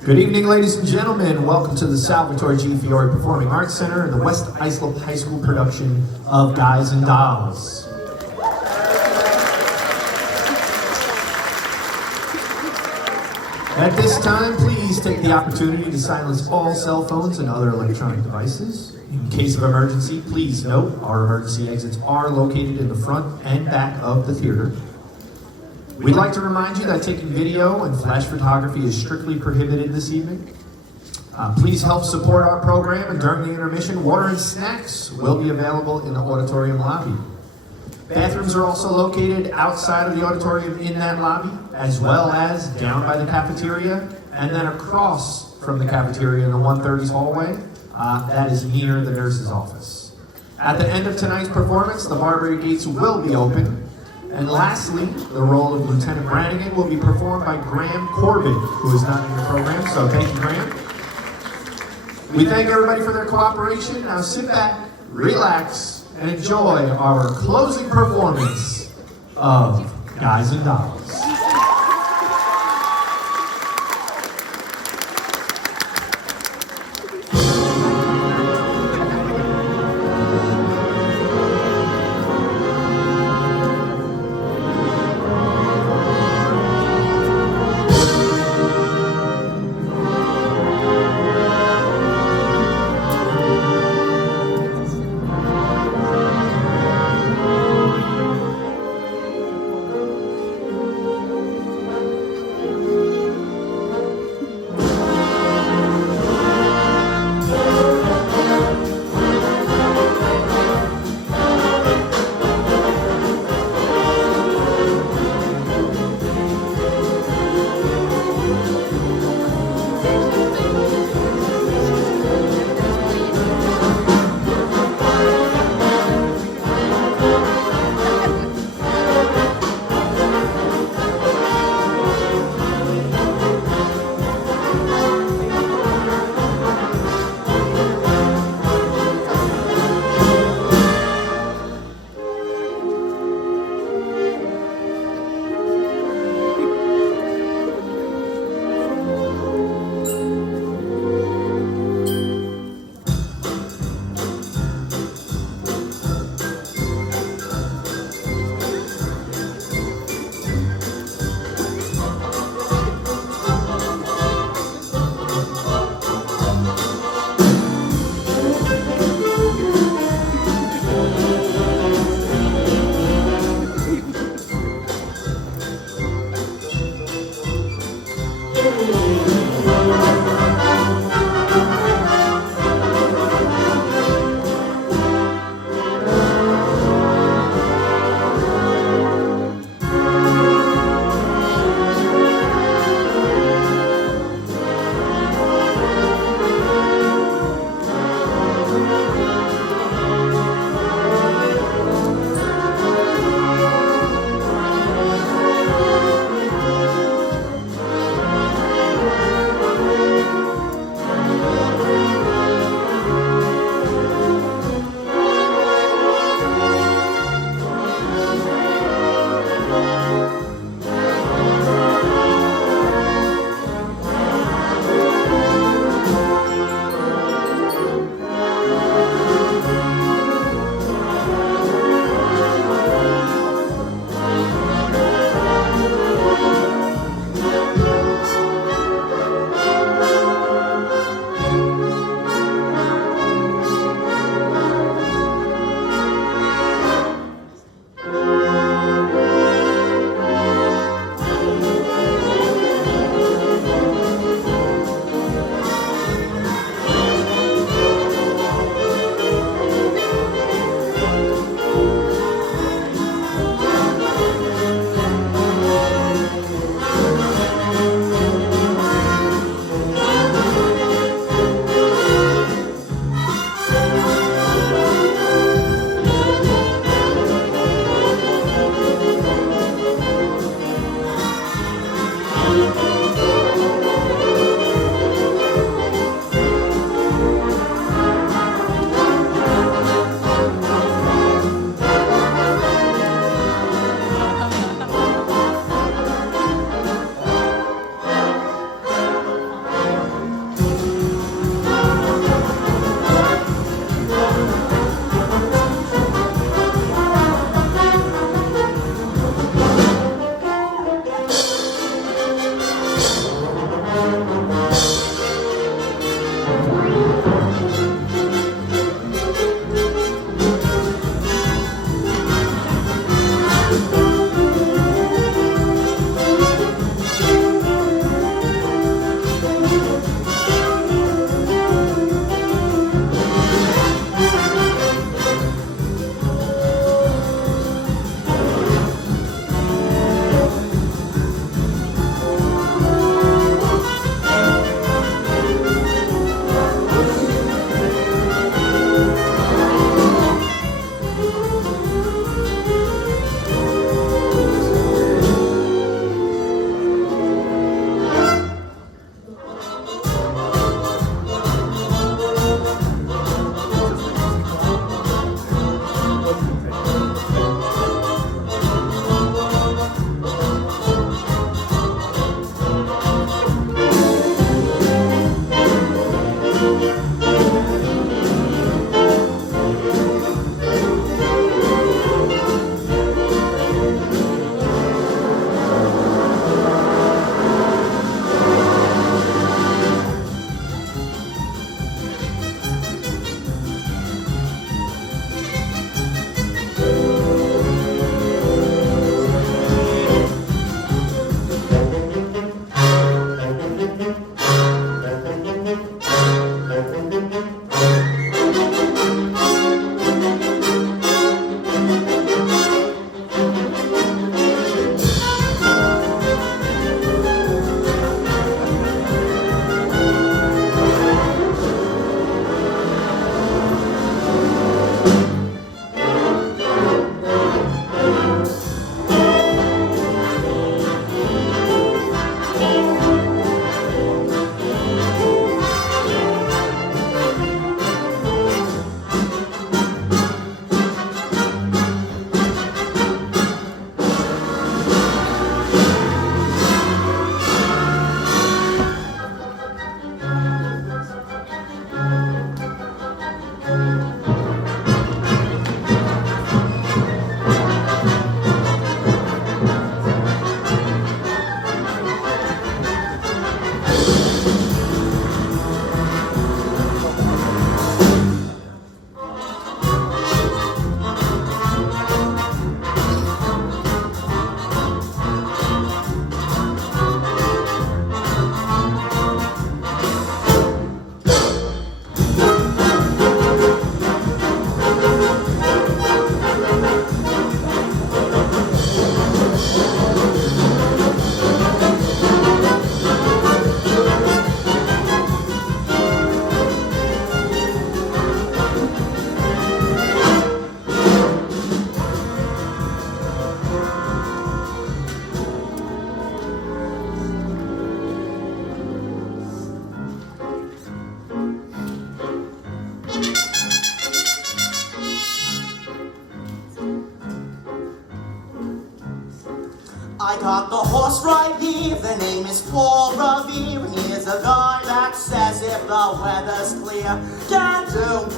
Good evening, ladies and gentlemen. Welcome to the Salvatore G. Fiore Performing Arts Center and the West Islip High School production of Guys and Dolls. At this time, please take the opportunity to silence all cell phones and other electronic devices. In case of emergency, please note our emergency exits are located in the front and back of the theater. We'd like to remind you that taking video and flash photography is strictly prohibited this evening. Please help support our program, and during the intermission, water and snacks will be available in the auditorium lobby. Bathrooms are also located outside of the auditorium in that lobby, as well as down by the cafeteria, and then across from the cafeteria in the 130s hallway, that is near the nurse's office. At the end of tonight's performance, the Marbury gates will be open. And lastly, the role of Lieutenant Brannigan will be performed by Graham Corbin, who is not in the program, so thank you, Graham. We thank everybody for their cooperation. Now sit back, relax, and enjoy our closing performance of Guys and Dolls. got the horse right here, the name is Paul Revere, and here's a guy that says if the weather's clear, can do.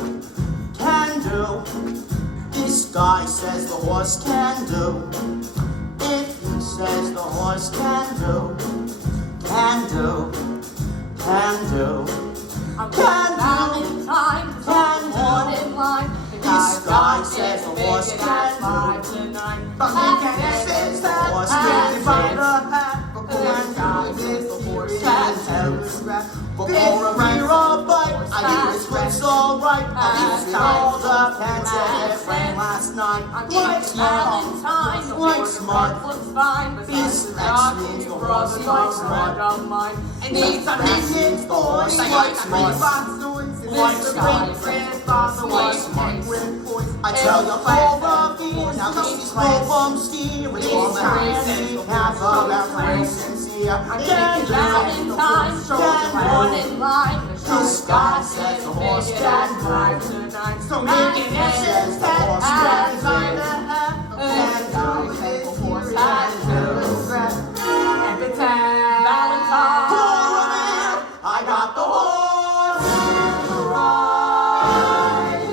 This guy says the horse can do. If he says the horse can do. I'm Valentine, in line. This guy says the horse can do. But he says the horse can find the hat. This guy says the horse can do. Before a rear or bite, I hear his foot's alright. I all the pants that ran last night. Like smart, this next means the horse likes smart. And he's a minion boy, like smart. Like smart, I tell you, Paul Revere, now he's full from steer. With all the hands half of that place sincere. Valentine, in line. This guy says the horse can drive tonight. So making it says the horse can drive. And the horse can do. Valentine, Paul Revere, I got the horse right.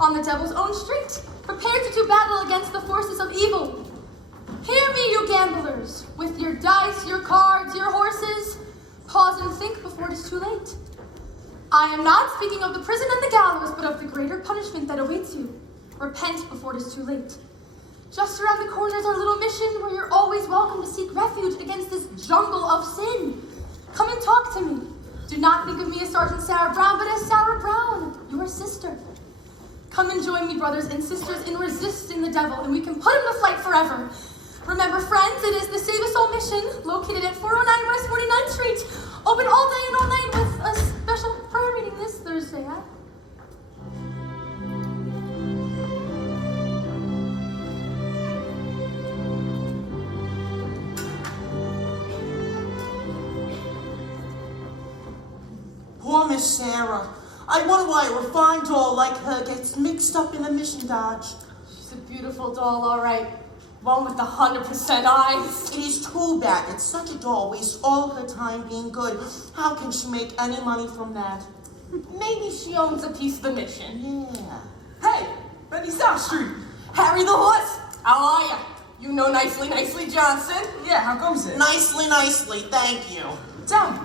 On the devil's own street, prepared to do battle against the forces of evil. Hear me, you gamblers, with your dice, your cards, your horses. Pause and think before it is too late. I am not speaking of the prison and the gallows, but of the greater punishment that awaits you. Repent before it is too late. Just around the corner is our little mission where you're always welcome to seek refuge against this jungle of sin. Come and talk to me. Do not think of me as Sergeant Sarah Brown, but as Sarah Brown, your sister. Come and join me, brothers and sisters, in resisting the devil, and we can put him to flight forever. Remember, friends, it is the Save a Soul mission, located at 409 West 49th Street, open all day and all night with a special prayer meeting this Thursday, huh? Poor Miss Sarah. I wonder why a refined doll like her gets mixed up in a mission dodge. She's a beautiful doll, all right. One with the 100% eyes. It is too bad that such a doll wastes all her time being good. How can she make any money from that? Maybe she owns a piece of the mission. Yeah. Hey, Benny South Street. Harry the horse, how are ya? You know Nicely Johnson? Yeah, how comes it? Nicely, thank you. Tell me,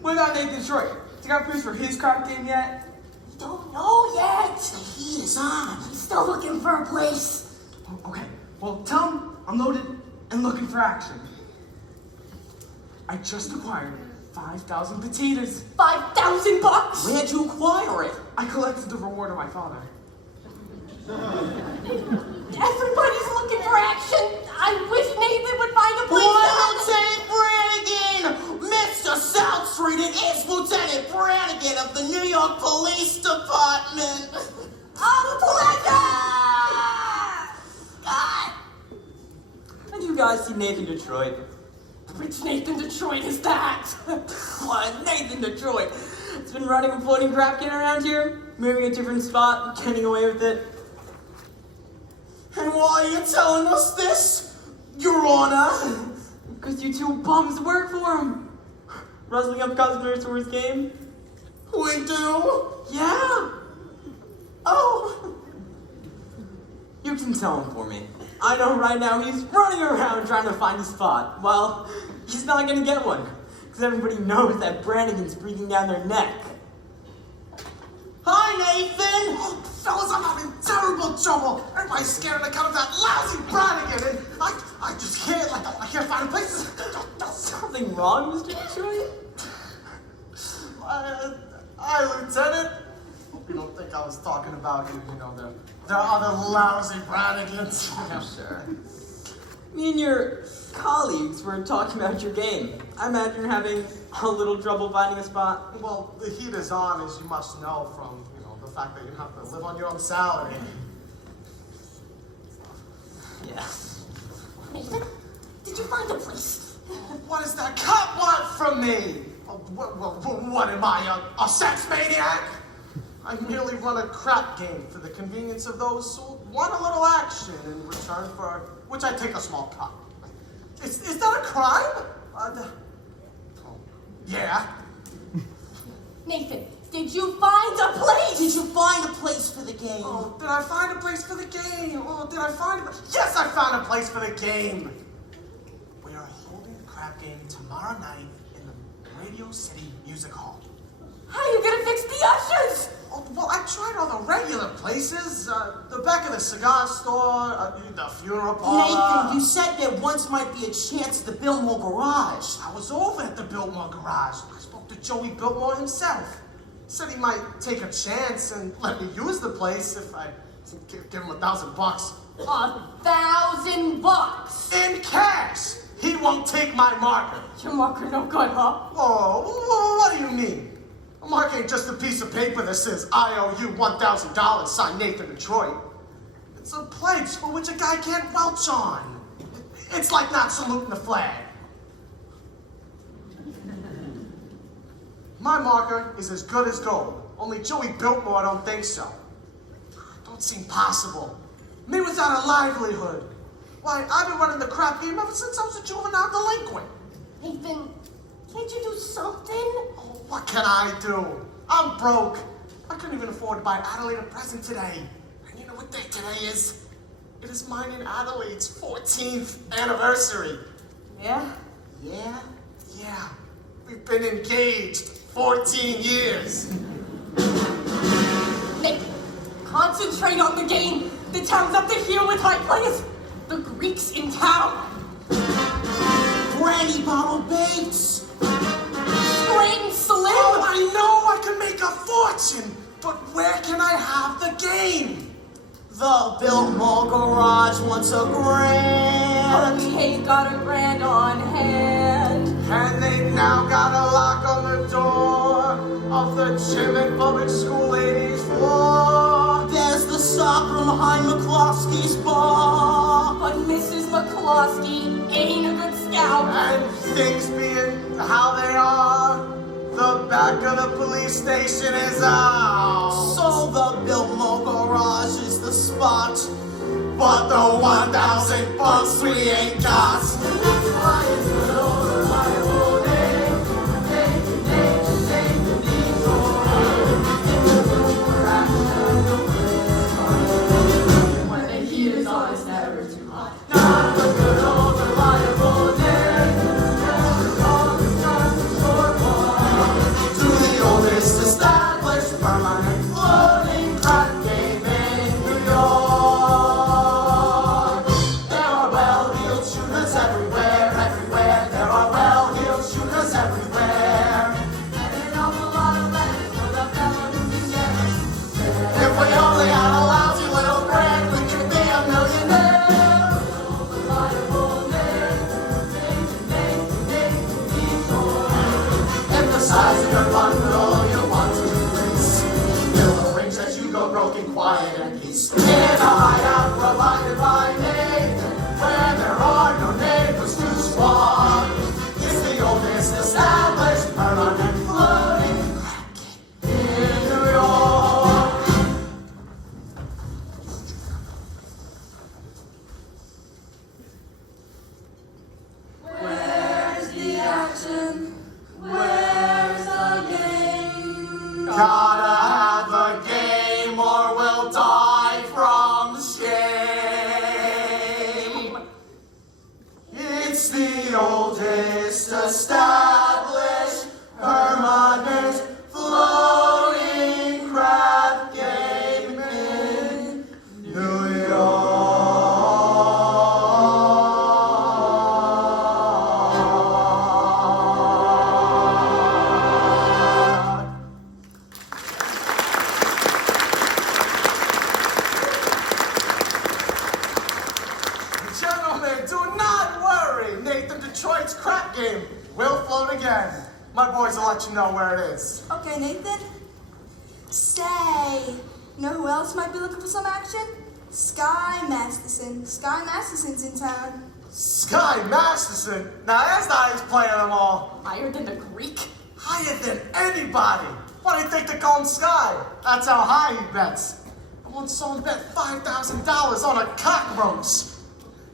what about Nathan Detroit? You got proof for his crap game yet? Don't know yet. The heat is on. I'm still looking for a place. Oh, okay, well, tell him I'm loaded and looking for action. I just acquired 5,000 potatoes. $5,000? Where'd you acquire it? I collected the reward of my father. Everybody's guys see Nathan Detroit? Which Nathan Detroit is that? What? Nathan Detroit. It's been running a floating crap can around here, moving a different spot, getting away with it. And why are you telling us this, Your Honor? Because you two bums work for him. Rustling up customers for his game? We do? Yeah. Oh. You can tell him for me. I know right now he's running around trying to find a spot. Well, he's not gonna get one. Because everybody knows that Brannigan's breathing down their neck. Hi, Nathan. Oh, fellas, I'm having terrible trouble. Everybody's scared on account of that lousy Brannigan, and I just can't, I can't find a place. Something wrong, Mr. Detroit? Hi, Lieutenant. Hope you don't think I was talking about you. You know, there are other lousy Brannigans. I'm sure. Me and your colleagues were talking about your game. I imagine you're having a little trouble finding a spot. Well, the heat is on, as you must know from, the fact that you have to live on your own salary. Yeah. Nathan, did you find a place? What does that cop want from me? What am I, a sex maniac? I merely run a crap game for the convenience of those who want a little action in return for which I take a small cut. Is that a crime? Yeah. Nathan, did you find a place? Did you find a place for the game? Oh, did I find a place for the game? Yes, I found a place for the game. We are holding the crap game tomorrow night in the Radio City Music Hall. How are you gonna fix the ushers? Oh, well, I tried all the regular places. The back of the cigar store, the funeral parlor. Nathan, you said there once might be a chance at the Biltmore Garage. I was over at the Biltmore Garage. I spoke to Joey Biltmore himself. Said he might take a chance and let me use the place if I give him $1,000. $1,000? In cash! He won't take my marker. Your marker no good, huh? Oh, what do you mean? A mark ain't just a piece of paper that says, I owe you $1,000, signed Nathan Detroit. It's a pledge for which a guy can't vouch on. It's like not saluting the flag. My marker is as good as gold. Only Joey Biltmore don't think so. Don't seem possible. Me without a livelihood. Why, I've been running the crap game ever since I was a juvenile delinquent. Nathan, can't you do something? Oh, what can I do? I'm broke. I couldn't even afford to buy Adelaide a present today. And you know what day today is? It is mine and Adelaide's 14th anniversary. Yeah? Yeah? Yeah. We've been engaged 14 years. Nathan, concentrate on the game. The town's up to here with high players. The Greeks in town. Brandy bottle bakes. Strain slim. Oh, I know I can make a fortune, but where can I have the game? The Biltmore Garage wants a grand. Okay, got a grand on hand. And they now got a lock on the door of the Chimney Public School ladies' floor. There's the sock room behind McCloskey's bar. But Mrs. McCloskey ain't a good scout. And things being how they are, the back of the police station is out. So the Biltmore Garage is the spot. But the 1,000 bucks we ain't got. Gentlemen, do not worry. Nathan Detroit's crap game will float again. My boys will let you know where it is. Okay, Nathan. Say, you know who else might be looking for some action? Sky Masterson. Sky Masterson's in town. Sky Masterson. Now that's not his player them all. Higher than the Greek? Higher than anybody. Why do you think they call him Sky? That's how high he bets. I once saw him bet $5,000 on a cockroach.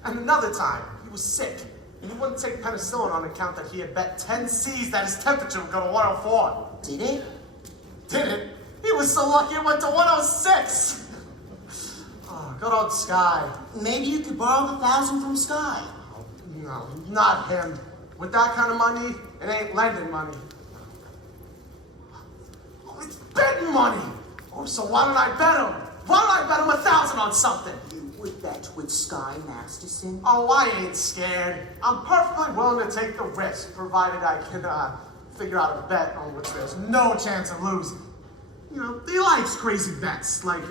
And another time, he was sick. And he wouldn't take penicillin on account that he had bet 10 C's that his temperature would go to 104. Did it? Did it? He was so lucky it went to 106. Oh, good old Sky. Maybe you could borrow the 1,000 from Sky. No, not him. With that kind of money, it ain't lending money. Oh, it's betting money. Oh, so why don't I bet him? Why don't I bet him 1,000 on something? You would bet with Sky Masterson? Oh, I ain't scared. I'm perfectly willing to take the risk, provided I can figure out a bet on which there's no chance of losing. You know, he likes crazy bets, like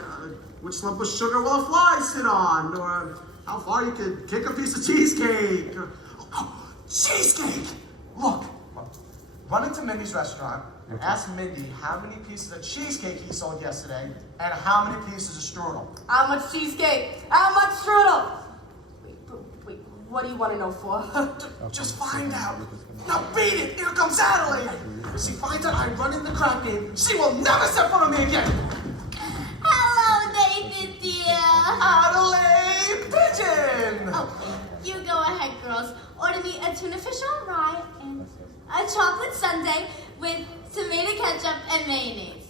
which lump of sugar will a fly sit on, or how far you could kick a piece of cheesecake. Or, cheesecake! Look, run into Mindy's restaurant and ask Mindy how many pieces of cheesecake he sold yesterday and how many pieces of strudel. How much cheesecake? How much strudel? Wait, what do you want to know for? Just find out. Now beat it! Here comes Adelaide! If she finds out I run in the crap game, she will never step foot on me again! Hello, Nathan, dear. Adelaide Pigeon! Oh, you go ahead, girls. Order me a tuna fish on rye and a chocolate sundae with tomato ketchup and mayonnaise.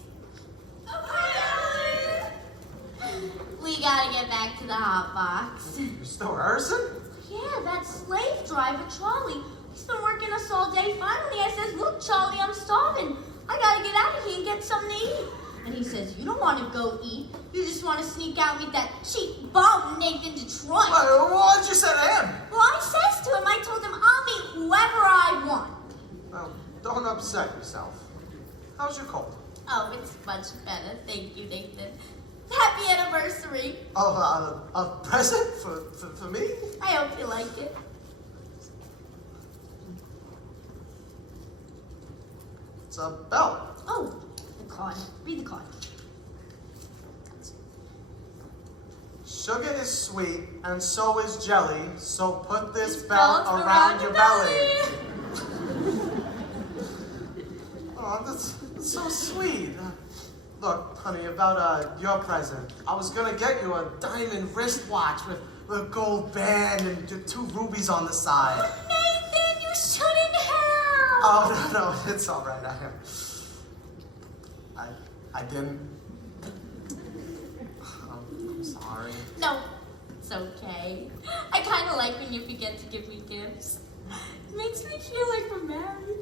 We gotta get back to the hot box. You're still rehearsing? Yeah, that slave driver, Charlie. He's been working us all day. Finally, I says, look, Charlie, I'm starving. I gotta get out of here and get something to eat. And he says, you don't want to go eat. You just want to sneak out with that cheap bum Nathan Detroit. What did you say to him? Well, I says to him, I told him I'll meet whoever I want. Well, don't upset yourself. How's your cold? Oh, it's much better. Thank you, Nathan. Happy anniversary. Oh, a present for me? I hope you like it. It's a belt. Oh, the card. Read the card. Sugar is sweet, and so is jelly, so put this belt around your belly. Oh, that's so sweet. Look, honey, about your present. I was gonna get you a diamond wristwatch with a gold band and 2 rubies on the side. Nathan, you shouldn't have. Oh, no, it's all right. I didn't. I'm sorry. No, it's okay. I kind of like when you forget to give me gifts. It makes me feel like we're married.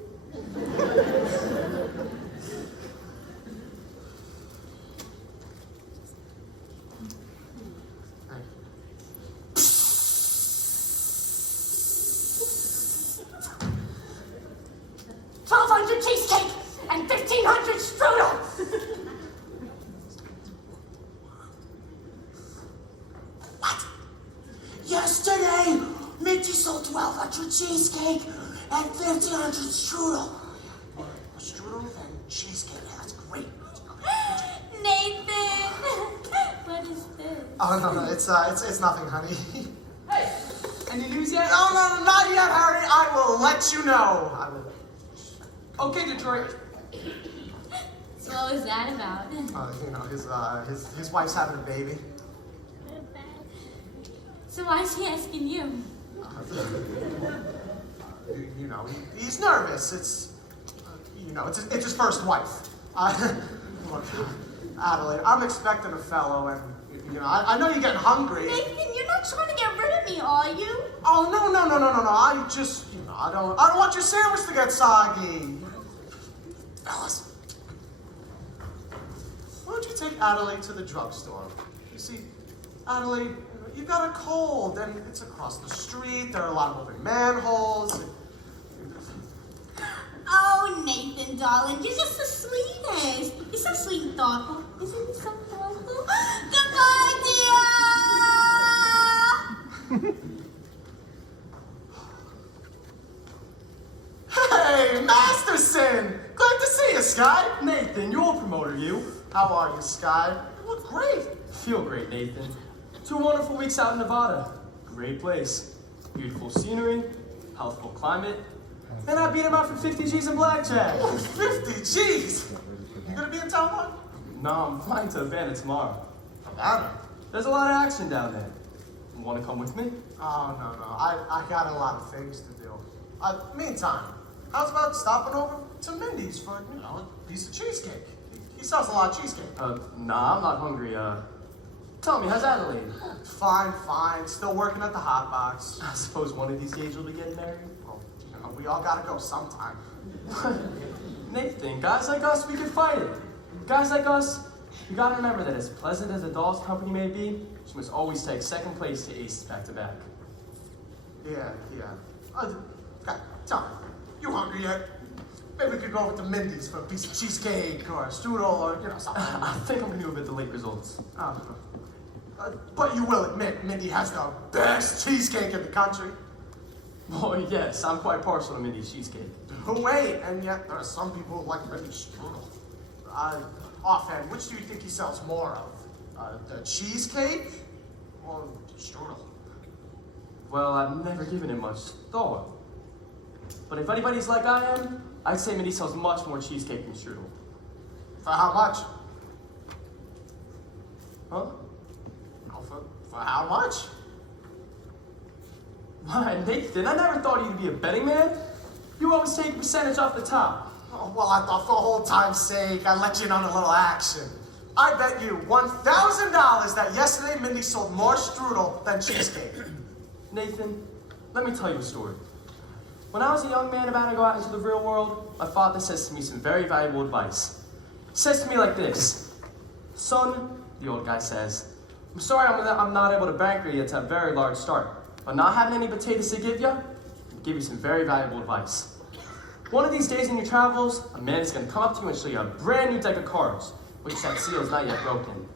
Cheesecake and 1,500 strudel! What? Yesterday, Minty sold 1,200 cheesecake and 1,500 strudel. Strudel and cheesecake, that's great. Nathan, what is this? Oh, no, it's nothing, honey. Hey, any news yet? No, not yet, Harry. I will let you know. I will. Okay, Detroit. So what was that about? You know, his wife's having a baby. So why is he asking you? You know, he's nervous. It's, you know, it's his first wife. Look, Adelaide, I'm expecting a fellow, and you know, I know you're getting hungry. Nathan, you're not trying to get rid of me, are you? Oh no! I just, you know, I don't want your sandwich to get soggy. Fellas, why don't you take Adelaide to the drugstore? You see, Adelaide, you got a cold, and it's across the street. There are a lot of open manholes. Oh, Nathan, darling, you're just the sweetest. You're so sweet and thoughtful. Isn't it so thoughtful? Goodbye, dear! Anderson! Glad to see you, Sky. Nathan, your promoter, you. How are you, Sky? You look great. Feel great, Nathan. 2 wonderful weeks out in Nevada. Great place. Beautiful scenery, healthful climate, and I beat him out for 50 G's in blackjack. Oh, 50 G's. You gonna be in town, huh? No, I'm flying to Havana tomorrow. Havana? There's a lot of action down there. Want to come with me? Oh, no. I got a lot of things to do. Meantime, how's about stopping over to Mindy's for, a piece of cheesecake? He sells a lot of cheesecake. Nah, I'm not hungry. Tell me, how's Adelaide? Fine. Still working at the hot box. I suppose one of these days you'll be getting married? Well, we all gotta go sometime. Nathan, guys like us, we can fight it. Guys like us, you gotta remember that as pleasant as a doll's company may be, she must always take second place to aces back to back. Yeah. Okay, tell me, you hungry yet? Maybe we could go over to Mindy's for a piece of cheesecake or a strudel or, something. I think I'm gonna go with the late results. But you will admit, Mindy has the best cheesecake in the country. Boy, yes, I'm quite partial to Mindy's cheesecake. Wait, and yet there are some people who like Mindy's strudel. Offhand, which do you think he sells more of? The cheesecake or the strudel? Well, I've never given it much thought. But if anybody's like I am, I'd say Mindy sells much more cheesecake than strudel. For how much? Huh? Oh, for how much? Why, Nathan, I never thought you'd be a betting man. You always take a percentage off the top. Oh, well, I thought for old time's sake, I'd let you in on a little action. I bet you $1,000 that yesterday Mindy sold more strudel than cheesecake. Nathan, let me tell you a story. When I was a young man about to go out into the real world, my father says to me some very valuable advice. He says to me like this: "Son," the old guy says, "I'm sorry I'm not able to banker you to a very large start, but not having any potatoes to give you, I'll give you some very valuable advice. One of these days in your travels, a man is going to come up to you and show you a brand new deck of cards, which that seal is not yet broken.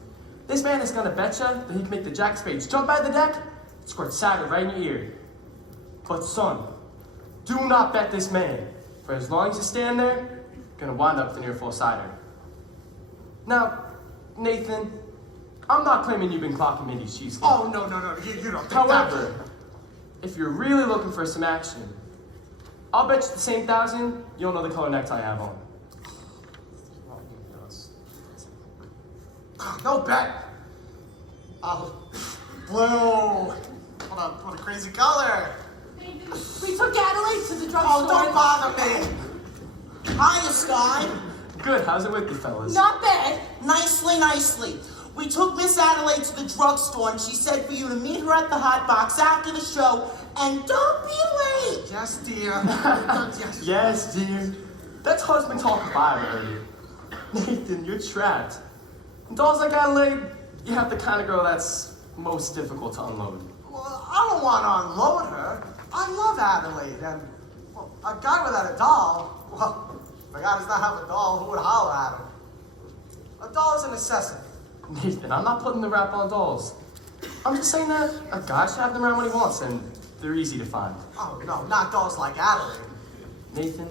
This man is going to bet you that he can make the jack of spades jump out of the deck and squirt cider right in your ear. But son, do not bet this man, for as long as you stand there, you're going to wind up with an earful of cider." Now, Nathan, I'm not claiming you've been clocking Mindy's cheesecake. Oh, no, you don't think However, if you're really looking for some action, I'll bet you the same 1,000 you'll know the color necktie I have on. No bet. Blue. What a crazy color. We took Adelaide to the drugstore. Oh, don't bother me. Hiya, Sky. Good, how's it with you fellas? Not bad. Nicely. We took Miss Adelaide to the drugstore, and she said for you to meet her at the hot box after the show, and don't be late. Yes, dear. Yes. Yes, dear. That's husband talk if I ever heard it. Nathan, you're trapped. And dolls like Adelaide, you have the kind of girl that's most difficult to unload. Well, I don't want to unload her. I love Adelaide, and well, a guy without a doll, well, if a guy does not have a doll, who would holler at him? A doll is a necessity. Nathan, I'm not putting the rap on dolls. I'm just saying that a guy should have them around when he wants, and they're easy to find. Oh, no, not dolls like Adelaide. Nathan,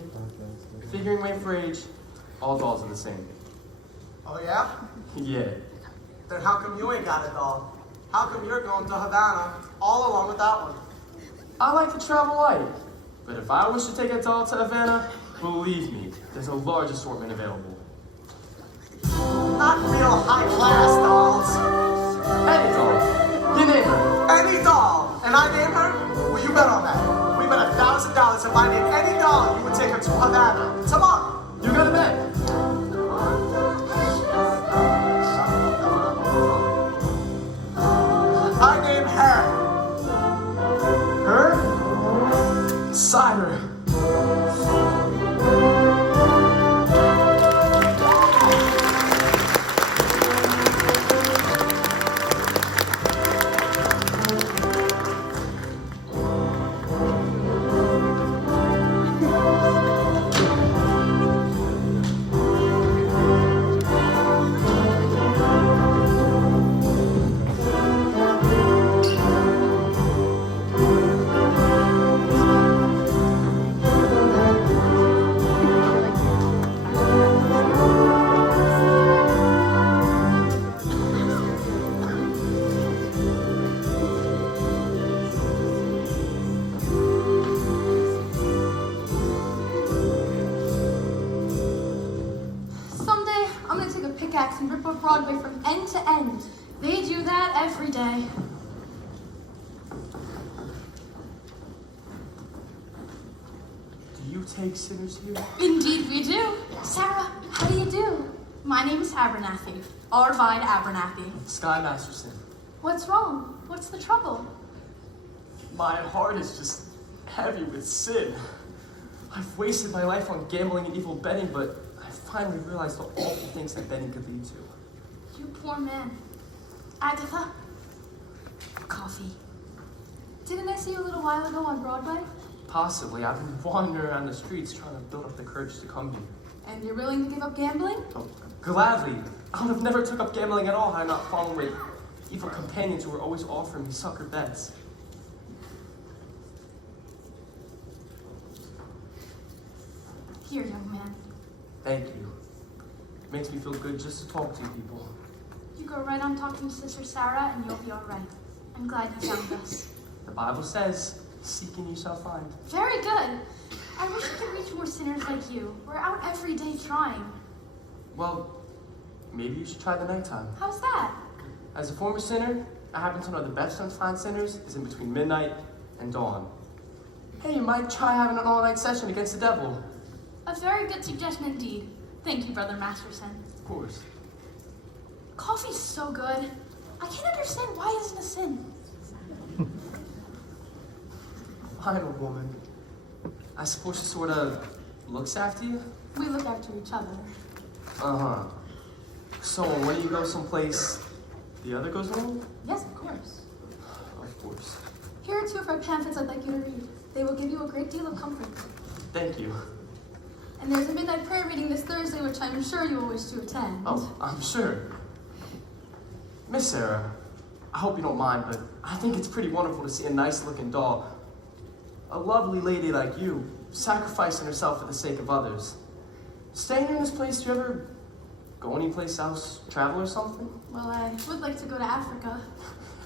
figuring weight for age, all dolls are the same. Oh, yeah? Yeah. Then how come you ain't got a doll? How come you're going to Havana all alone with that one? I like to travel light, but if I wish to take a doll to Havana, believe me, there's a large assortment available. Not real high-class dolls. Any doll. You name her. Any doll. And I name her? Well, you bet on that. We bet $1,000 if I name any doll, you would take her to Havana tomorrow. You got a bet. I name her. Her? Cider. Broadway from end to end. They do that every day. Do you take sinners here? Indeed we do. Sarah, how do you do? My name is Abernathy. Arvide Abernathy. Sky Masterson. What's wrong? What's the trouble? My heart is just heavy with sin. I've wasted my life on gambling and evil betting, but I finally realized the awful things that betting could lead to. You poor man. Agatha, coffee. Didn't I see you a little while ago on Broadway? Possibly. I've been wandering around the streets trying to build up the courage to come here. And you're willing to give up gambling? Oh, gladly. I would have never took up gambling at all had I not fallen with evil companions who were always offering me sucker bets. Here, young man. Thank you. It makes me feel good just to talk to you people. You go right on talking to Sister Sarah and you'll be all right. I'm glad you found us. The Bible says, seek and you shall find. Very good. I wish we could reach more sinners like you. We're out every day trying. Well, maybe you should try the nighttime. How's that? As a former sinner, I happen to know the best time to find sinners is in between midnight and dawn. Hey, you might try having an all-night session against the devil. A very good suggestion indeed. Thank you, Brother Masterson. Of course. Coffee's so good. I can't understand why it isn't a sin. I'm a woman. I suppose she sort of looks after you? We look after each other. Uh-huh. So when you go someplace, the other goes along? Yes, of course. Of course. Here are two of our pamphlets I'd like you to read. They will give you a great deal of comfort. Thank you. And there's a midnight prayer reading this Thursday, which I'm sure you will wish to attend. Oh, I'm sure. Miss Sarah, I hope you don't mind, but I think it's pretty wonderful to see a nice-looking doll, a lovely lady like you, sacrificing herself for the sake of others. Staying in this place, do you ever go anyplace else, travel or something? Well, I would like to go to Africa.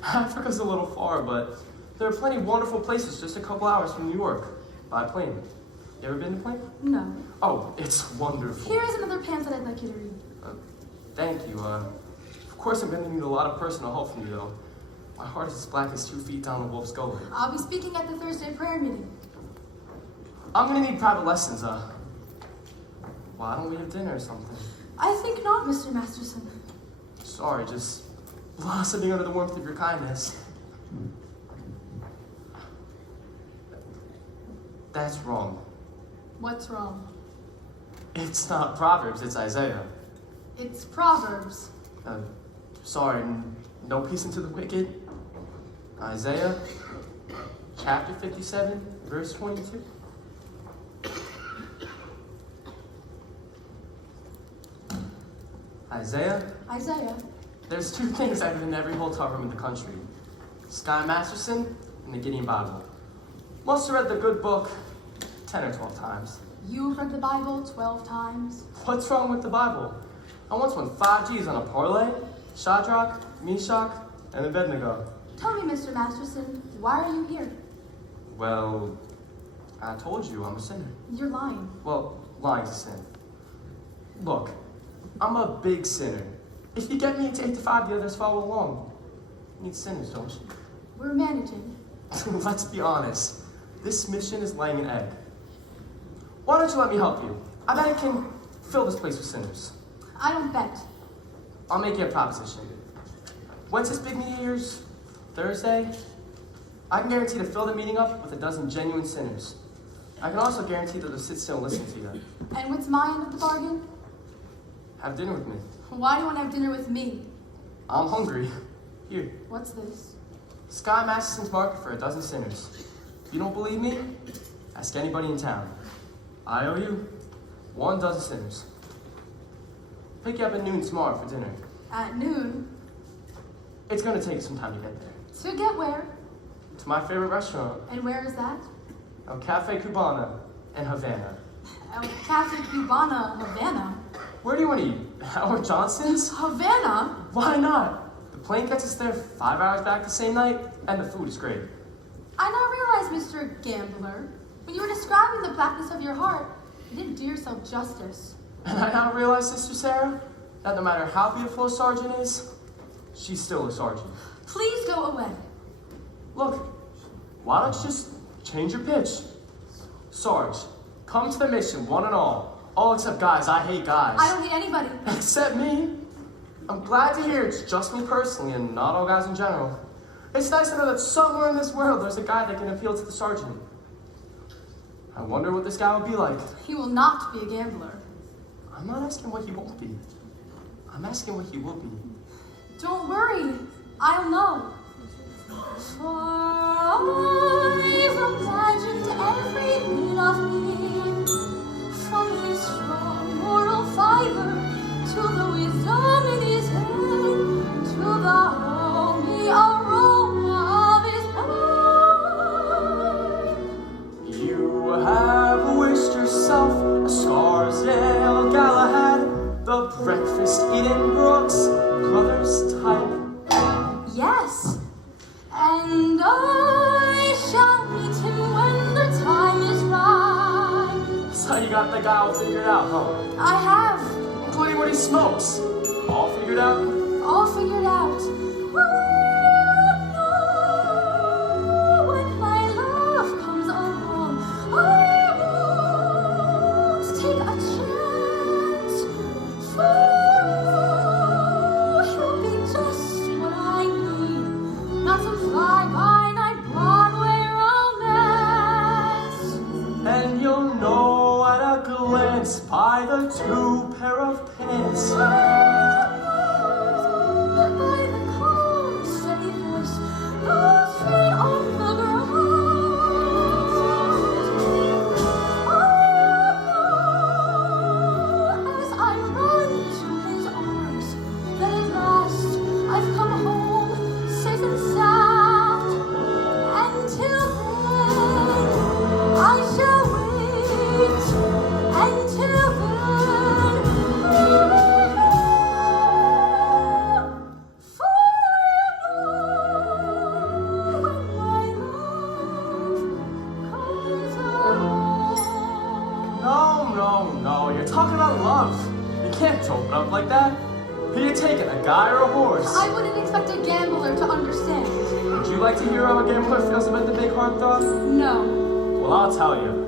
Africa's a little far, but there are plenty of wonderful places just a couple hours from New York, by plane. You ever been to plane? No. Oh, it's wonderful. Here is another pamphlet I'd like you to read. Thank you. Of course I'm gonna need a lot of personal help from you, though. My heart is as black as 2 feet down a wolf's gullet. I'll be speaking at the Thursday prayer meeting. I'm gonna need private lessons, why don't we have dinner or something? I think not, Mr. Masterson. Sorry, just blossoming under the warmth of your kindness. That's wrong. What's wrong? It's not Proverbs, it's Isaiah. It's Proverbs. Sorry, no peace unto the wicked. Isaiah, chapter 57, verse 22. Isaiah, there's two things I've in every hotel room in the country. Sky Masterson and the Gideon Bible. Must have read the good book 10 or 12 times. You've read the Bible 12 times? What's wrong with the Bible? I once won 5 G's on a parlay, Shadrach, Meshach, and Abednego. Tell me, Mr. Masterson, why are you here? Well, I told you I'm a sinner. You're lying. Well, lying's a sin. Look, I'm a big sinner. If you get me into 8 to 5, the others follow along. You need sinners, don't you? We're managing. Let's be honest. This mission is laying an egg. Why don't you let me help you? I bet I can fill this place with sinners. I don't bet. I'll make you a proposition. When's this big meeting of yours? Thursday? I can guarantee to fill the meeting up with 12 genuine sinners. I can also guarantee that they'll sit still and listen to you. And what's my end of the bargain? Have dinner with me. Why do you want to have dinner with me? I'm hungry. Here. What's this? Sky Masterson's market for 12 sinners. You don't believe me? Ask anybody in town. I owe you 12 sinners. Pick you up at noon tomorrow for dinner. At noon? It's gonna take some time to get there. To get where? To my favorite restaurant, And where is that? El Cafe Cubana in Havana. El Cafe Cubana, Havana. Where do you want to eat? Howard Johnson's? Havana? Why not? The plane gets us there 5 hours back the same night, and the food is great. I now realize, Mr. Gambler, when you were describing the blackness of your heart, you didn't do yourself justice. And I now realize, Sister Sarah, that no matter how beautiful a sergeant is, she's still a sergeant. Please go away. Look, why don't you just change your pitch? Sarge, come to the mission, one and all. All except guys, I hate guys. I don't hate anybody. Except me. I'm glad to hear it's just me personally and not all guys in general. It's nice to know that somewhere in this world there's a guy that can appeal to the sergeant. I wonder what this guy would be like. He will not be a gambler. I'm not asking what he won't be. I'm asking what he will be. Don't worry, I'll know. For I've imagined every bit of me, from his strong moral fiber to the wisdom in his head, to the homely aroma of his body. You have wished yourself a Scarsdale Galahad, the breakfast-eating Brooks Brothers type. Yes, and I shall meet him when the time is right. So you got the guy all figured out, huh? I have. Including what he smokes. All figured out? All figured out. Oh, no, when my love comes along, I won't take a chance. For he'll be just what I need, not some fly-by-night Broadway romance. And you'll know at a glance by the two pair of pants. By the calm, steady voice, those feet on the ground. Oh, as I run to his arms, that at last I've come home safe and sound. Until then, I shall wait. Until then. No, you're talking about love. You can't open up like that. Who you taking, a guy or a horse? I wouldn't expect a gambler to understand. Would you like to hear how a gambler feels about the big hard thought? No. Well, I'll tell you.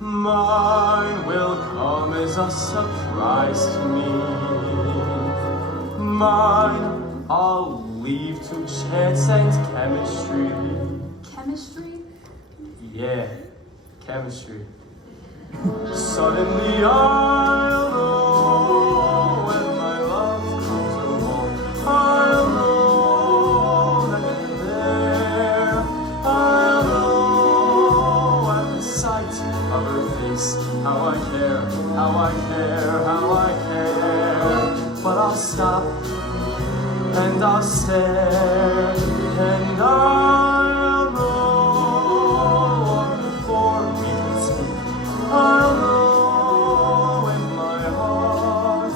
Mine will come as a surprise to me. Mine I'll leave to chance and chemistry. Chemistry? Yeah, chemistry. Suddenly I'll know when my love comes along. I'll know that you're there. I'll know at the sight of her face how I care, how I care, how I care. But I'll stop and I'll stare and I'll know before we can speak. I'll know in my heart,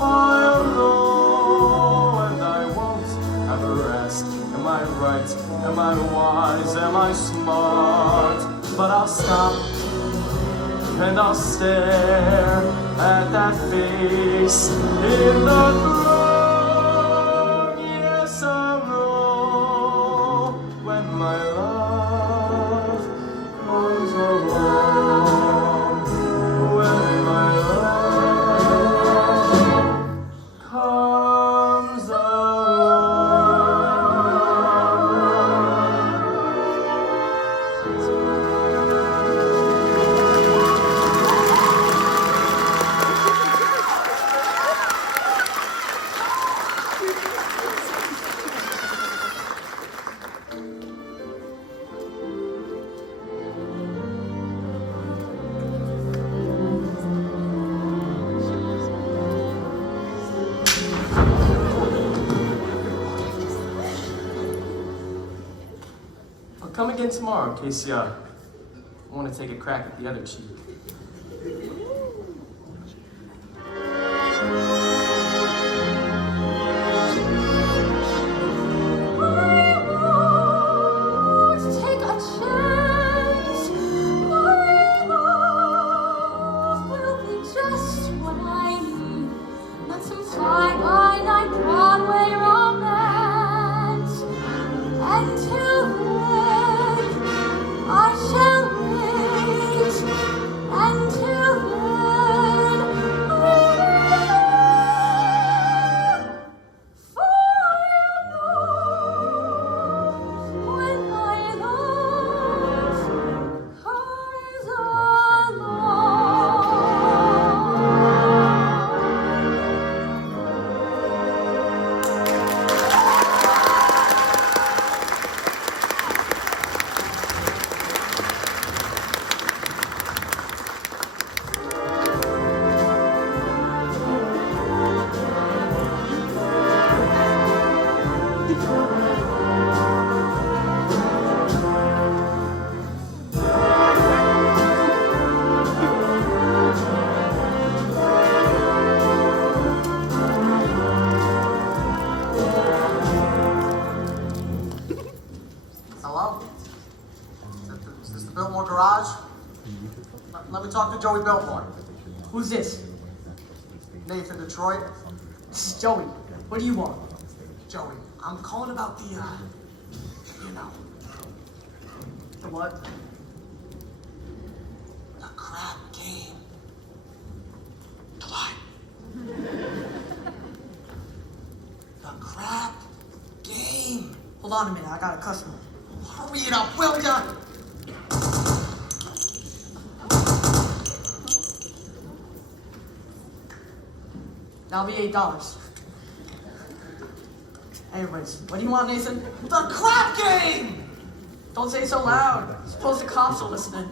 I'll know, and I won't ever ask, am I right, am I wise, am I smart? But I'll stop, and I'll stare at that face in the throng. Yes, I'll know when my love comes along. When my love comes along. I'll come again tomorrow in case you want to take a crack at the other cheek. Take a chance. My love will be just what I need. Not some Biltmore Garage? Let me talk to Joey Biltmore. Who's this? Nathan Detroit. This is Joey. What do you want? Joey, I'm calling about the, you know, The what? the crap game. Come on. The crap game. Hold on a minute, I got a customer. Hurry it up, will ya? That'll be $8. Anyways, what do you want, Nathan? The crap game! Don't say it so loud. Suppose the cops are listening.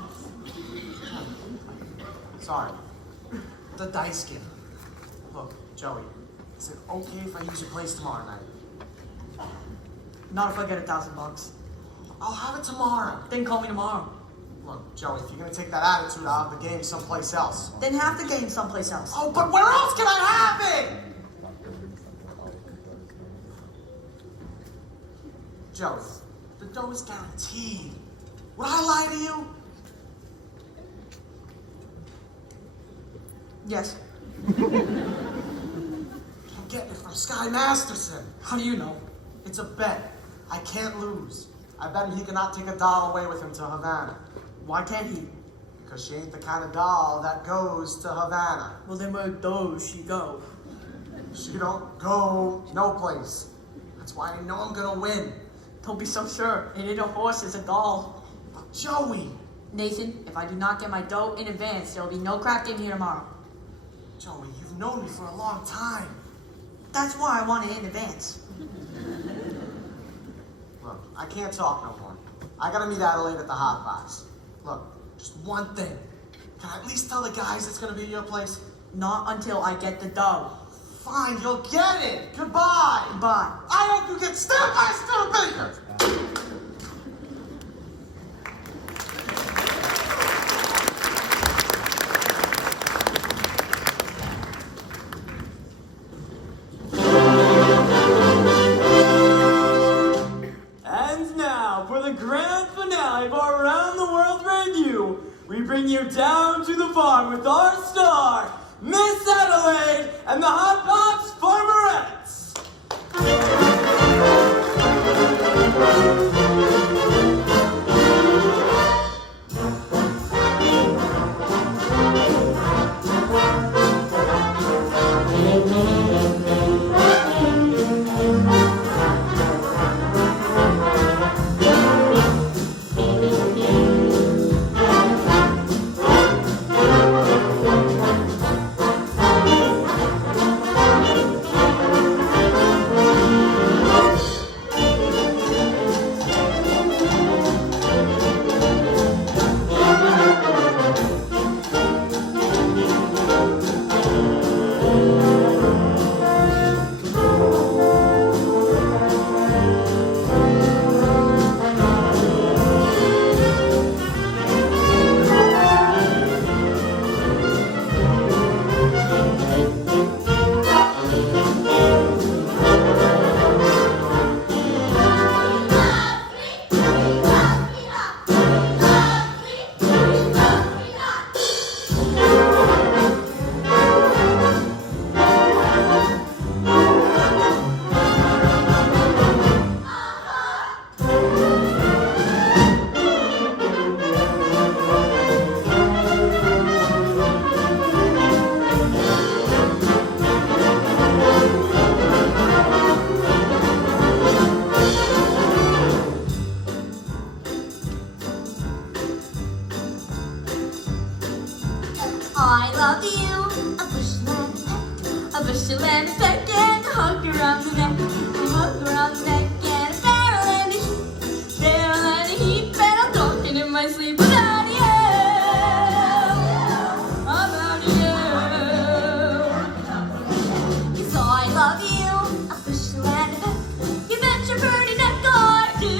Sorry. The dice game. Look, Joey, is it okay if I use your place tomorrow night? Not if I get $1,000. I'll have it tomorrow. Then call me tomorrow. Look, Joey, if you're gonna take that attitude, I'll have the game someplace else. Then have the game someplace else. Oh, but where else can I have it? Joey, the dough is guaranteed. Would I lie to you? Yes. I'm getting it from Sky Masterson. How do you know? It's a bet. I can't lose. I bet him he cannot take a doll away with him to Havana. Why can't he? Because she ain't the kind of doll that goes to Havana. Well, then where does she go? She don't go no place. That's why I know I'm gonna win. Don't be so sure. It ain't a horse, it's a doll. But Joey! Nathan, if I do not get my dough in advance, there will be no crap game here tomorrow. Joey, you've known me for a long time. That's why I want it in advance. Look, I can't talk no more. I gotta meet Adelaide at the Hot Box. Look, just one thing. Can I at least tell the guys it's gonna be at your place? Not until I get the dough. Fine, you'll get it. Goodbye. Bye. I hope you get stabbed by a Studebaker. And now, for the grand finale of our Around the World review, we bring you down to the farm with our star, Miss Adelaide and the Hot Box Farmerettes. I love you, a bushel and a peck, a bushel and a peck, and a hug around the neck, a hug around the neck, and a barrel and a heap, barrel and a heap, and I'm talking in my sleep about you, about you. 'Cause I love you, a bushel and a peck, you bet your pretty neck I do.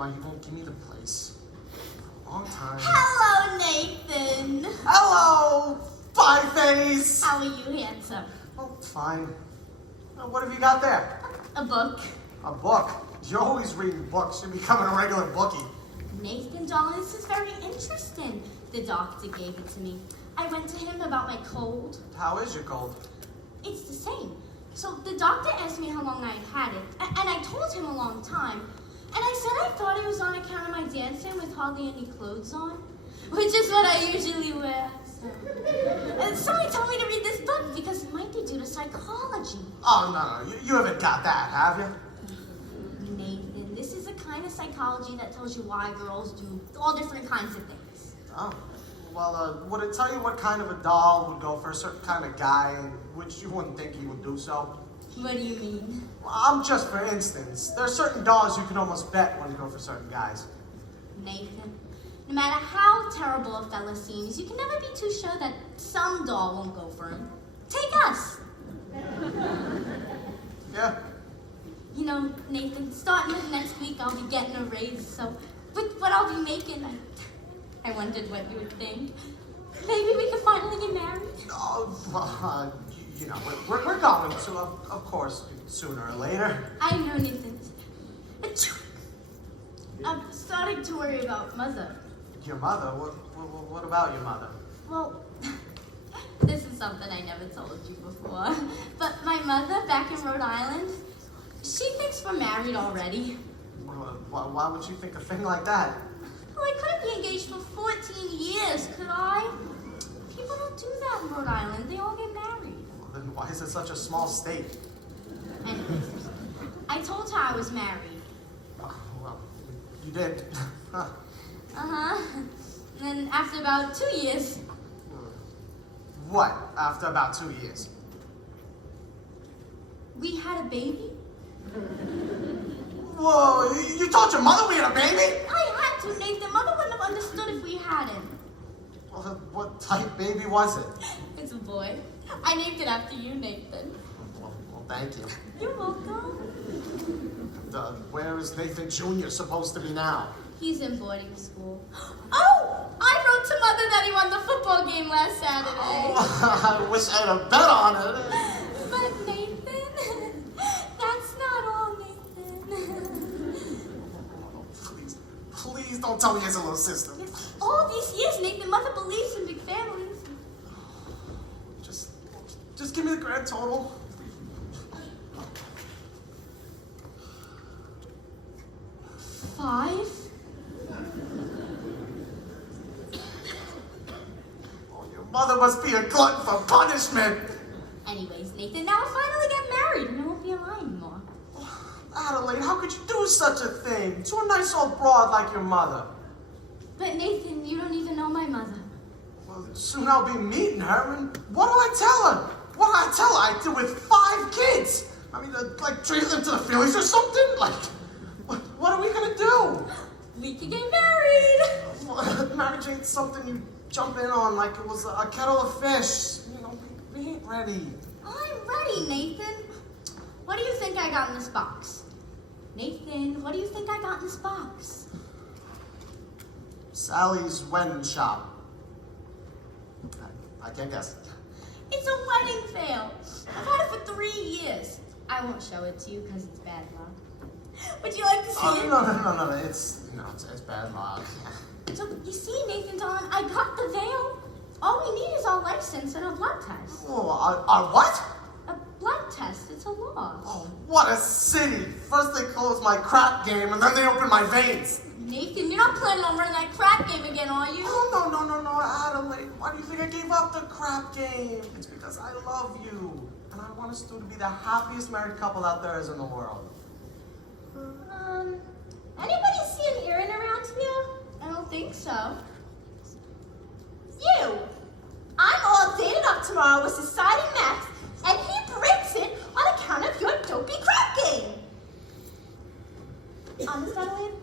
why he won't give me the place. For a long time. Hello, Nathan. Hello, Pie-Face! How are you, handsome? Oh, fine. What have you got there? A book. A book? You're always reading books. You're becoming a regular bookie. Nathan, darling, this is very interesting. The doctor gave it to me. I went to him about my cold. How is your cold? It's the same. So the doctor asked me how long I had it, and I told him a long time. And I said I thought it was on account of my dancing with hardly any clothes on, which is what I usually wear. So. And somebody told me to read this book because it might be due to psychology. Oh, no. You haven't got that, have you? Nathan, this is a kind of psychology that tells you why girls do all different kinds of things. Oh. Well, would it tell you what kind of a doll would go for a certain kind of guy, and which you wouldn't think he would do so? What do you mean? Well, just for instance. There are certain dolls you can almost bet wouldn't go for certain guys. Nathan, no matter how terrible a fella seems, you can never be too sure that some doll won't go for him. Take us. Yeah. You know, Nathan, starting with next week, I'll be getting a raise, so with what I'll be making, I wondered what you would think. Maybe we could finally get married. Oh, well, you know, we're going to, of course, sooner or later. I know, Nathan. I'm starting to worry about Mother. Your mother? What about your mother? Well, this is something I never told you before. But my mother, back in Rhode Island, she thinks we're married already. Why would you think a thing like that? Well, I couldn't be engaged for 14 years, could I? People don't do that in Rhode Island. They all get married. Well, then why is it such a small state? Anyways, I told her I was married. Oh, well, you did. Huh. Uh-huh. And then after about 2 years, What, after about 2 years? we had a baby. Whoa, you told your mother we had a baby? I had to, Nathan. Mother wouldn't have understood if we hadn't. Well, what type baby was it? It's a boy. I named it after you, Nathan. Well, thank you. You're welcome. Where is Nathan Jr. supposed to be now? He's in boarding school. Oh! I wrote to Mother that he won the football game last Saturday. Oh, I wish I had a bet on it. But Nathan, that's not all, Nathan. Please don't tell me he has a little sister. All these years, Nathan, Mother believes in big families. Just give me the grand total. 5? Oh, your mother must be a glutton for punishment. Anyways, Nathan, now we'll finally get married and I won't be alive anymore. Adelaide, how could you do such a thing to a nice old broad like your mother? But Nathan, you don't even know my mother. Well, soon I'll be meeting her, and what do I tell her? What do I tell her? I did with 5 kids. I mean, like treat them to the Phillies or something? Like, what are we gonna do? We could get married. Marriage ain't something you jump in on like it was a kettle of fish. You know, we ain't ready. I'm ready, Nathan. What do you think I got in this box? Nathan, what do you think I got in this box? Sally's wedding shop. I can't guess. It's a wedding veil. I've had it for 3 years. I won't show it to you because it's bad luck. Would you like to see Oh, it? no. It's bad luck. So, you see, Nathan, darling, I got the veil. All we need is our license and a blood test. Oh, our what? A blood test. It's a law. Oh, what a city. First they close my crap game, and then they open my veins. Nathan, you're not planning on running that crap game again, are you? Oh, no, Adelaide. Why do you think I gave up the crap game? It's because I love you. And I want us two to be the happiest married couple out there is in the world. Anybody see an earring around here? I don't think so. You! I'm all dated up tomorrow with Society Max, and he breaks it on account of your dopey crap game. Honest, Adelaide?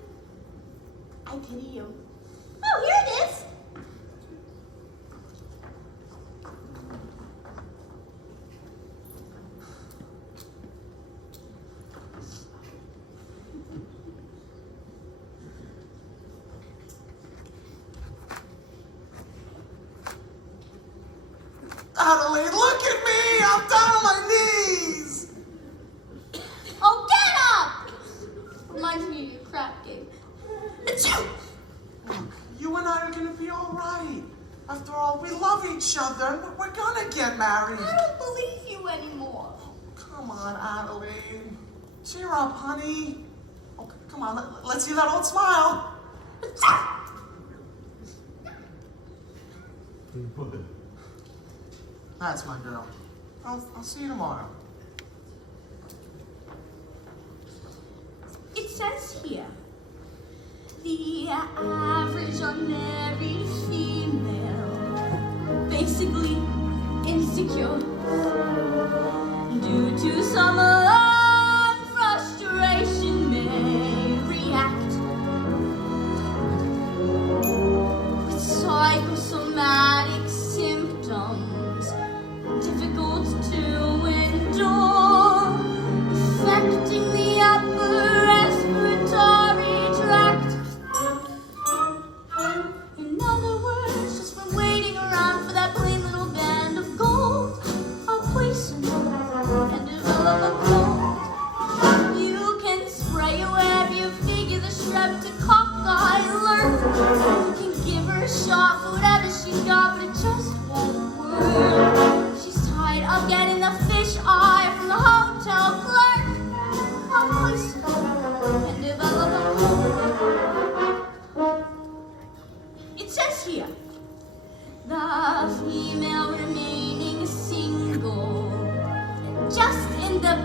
I pity you. Oh, here it is. Come on, Adelaide. Cheer up, honey. Oh, come on, let's see that old smile. That's my girl. I'll see you tomorrow. It says here, the average unmarried female, basically insecure, due to some long frustration may react with psychosomatic symptoms difficult to endure, affecting the upper respiratory tract. In other words, just from waiting around for that plain little band of gold, a poison and develop a cold. You can spray her wherever you figure the streptococcus lurk. You can give her a shot for whatever she's got, but it just won't work. She's tired of getting the fish eye from the hotel clerk. A poison and develop a cold. It says here, the female remaining single, just in the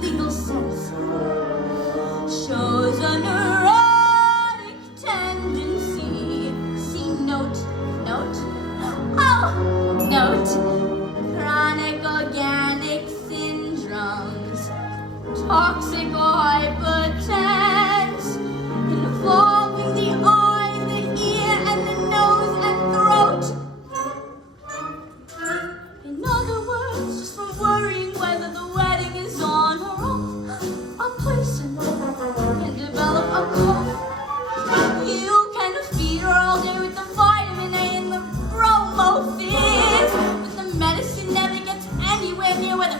legal sense, shows a neurotic tendency. See note, chronic organic syndromes, toxic or hypertense, involving the eye, the ear, and the nose and throat. In other words, just from worrying whether the wedding is on or off, a person can develop a cough. You can feed her all day with the vitamin A and the bromophiz, but the medicine never gets anywhere near where the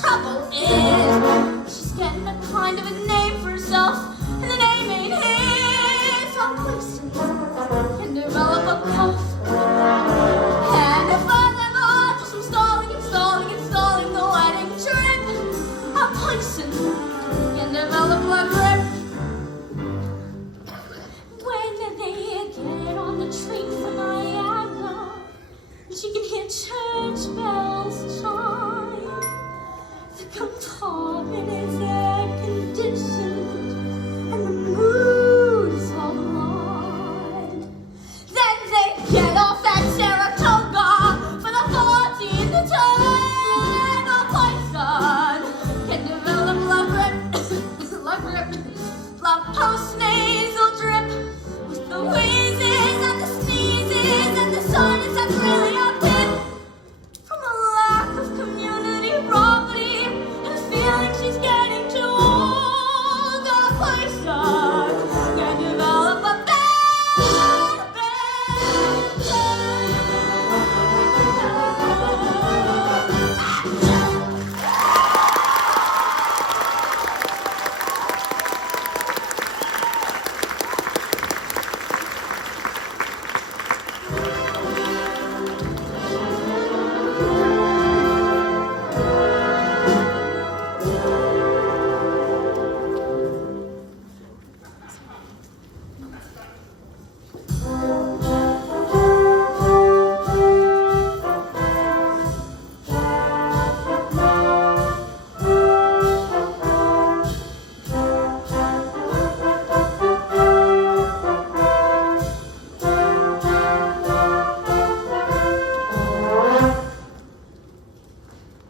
trouble is. She's getting a kind of a name for herself, and the name ain't his. A person can develop a cough. And if I just from stalling the wedding trip, a person can develop a grip. When they get on the train from Niagara, she can hear church bells chime. The compartment is air conditioned, and the mood is all right. Then they get off at Saratoga for the 14th time. A poison can develop love grip, post-nasal drip, with the wheezes and the sneezes and the sinus that's really a pit, from a lack of community property and a feeling she's getting too old. A poison can develop a bad.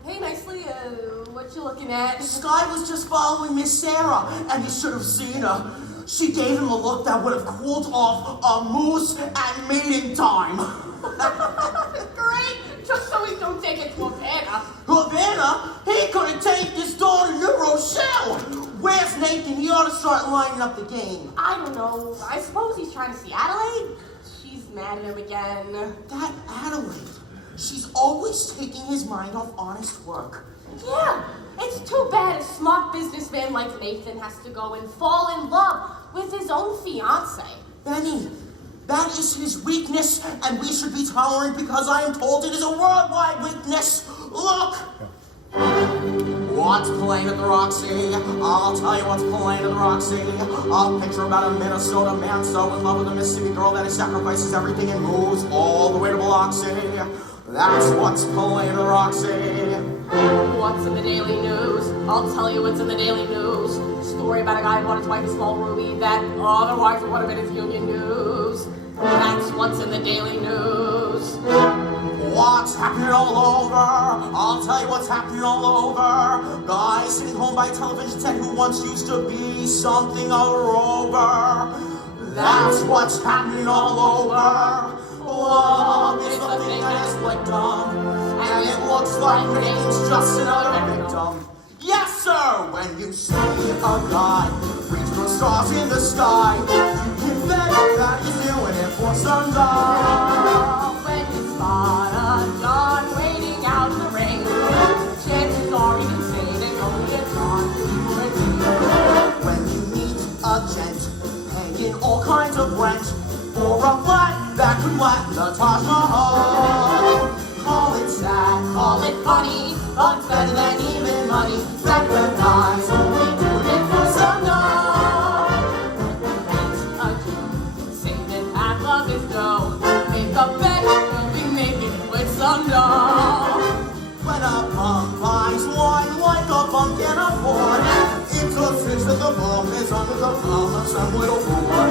Hey, nicely, what you looking at? Sky was just following Miss Sarah, and you should have seen her. She gave him a look that would have cooled off a moose at mating time. Great! Just so we don't take it to Havana. Havana? He couldn't take this door to New Rochelle. Where's Nathan? He ought to start lining up the game. I don't know. I suppose he's trying to see Adelaide. She's mad at him again. That Adelaide. She's always taking his mind off honest work. Yeah, it's too bad a smart businessman like Nathan has to go and fall in love with his own fiancée. Benny, that is his weakness, and we should be tolerant because I am told it is a worldwide weakness. Look! What what's playing at the Roxy. I'll tell you what's playing at the Roxy. A picture about a Minnesota man so in love with a Mississippi girl that he sacrifices everything and moves all the way to Biloxi. That's what's playing at the Roxy. What's in the Daily News? I'll tell you what's in the Daily News. Story about a guy who bought his wife a small ruby that otherwise would have been his union news. That's what's in the Daily News. What's happening all over? I'll tell you what's happening all over. Guy sitting home by a television set who once used to be something of a rover. That's what's happening all over. Love is the thing that has flicked on, and it looks like Reagan's just another victim. Yes, sir! When you see a guy reach for the stars in the sky, you can bet that he's doing it for some love. When you spot a John waiting out in the rain, chances are you can say that only a John for a tea. When you meet a gent paying all kinds of rent for a flat that could flatten the Taj Mahal, call it sad, Call it funny, but it's better than even money. Recognize only doing it for some dough. a Jew saving half of his dough. Make a bet he'll be making it with some dough. When a bum buys one like a bum can afford, it's a cinch that the bum is under the thumb of some little boy.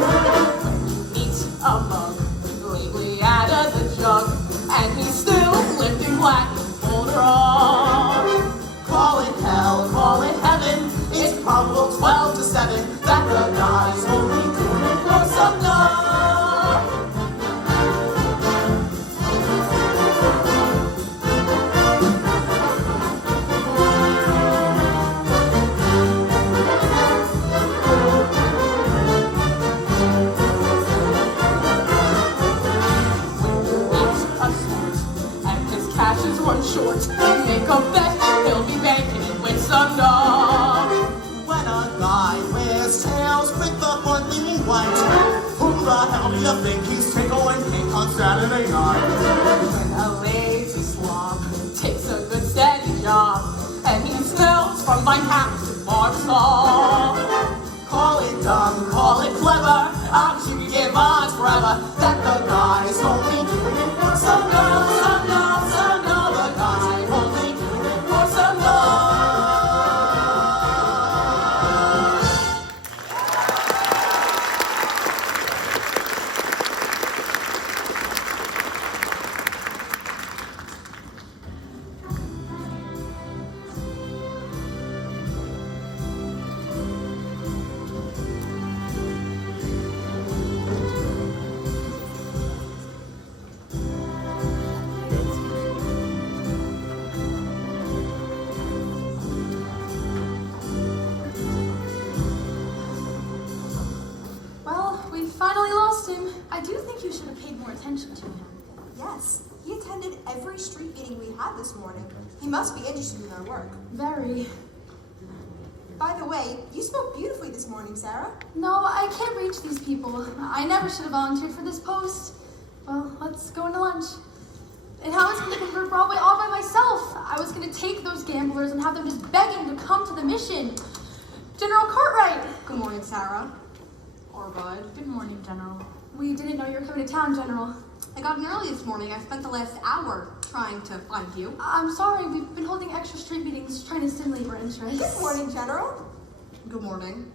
Meet a mug, lately out of the jug, and he's still lifting black boulder on. Call it hell, call it heaven, it's probable 12 to 7 that the guy's only doing it for some dough. One short, make a bet he'll be banking it with some dough. When a guy wears tails with the front leaning white, who the hell do you think he's tickling pink on Saturday night? When a lazy slob takes a good steady job, and he smells from my house to Marshall. Call it dumb, call it clever, I'm sure you give odds forever that the guy's only doing it for some dough, some dough, some dough. The guy's only doing it for some dough. Well, we finally lost him. I do think you should have paid more attention to him. Yes, he attended every street meeting we had this morning. He must be interested in our work. Very. By the way, you spoke beautifully this morning, Sarah. No, I can't reach these people. I never should have volunteered for this post. Well, let's go into lunch. And I was going to convert Broadway all by myself. I was going to take those gamblers and have them just begging to come to the mission. General Cartwright. Good morning, Sarah. Or Bud. Good morning, General. We didn't know you were coming to town, General. I got in early this morning. I spent the last hour trying to find you. I'm sorry, we've been holding extra street meetings trying to stimulate your interest. Good morning, General. Good morning.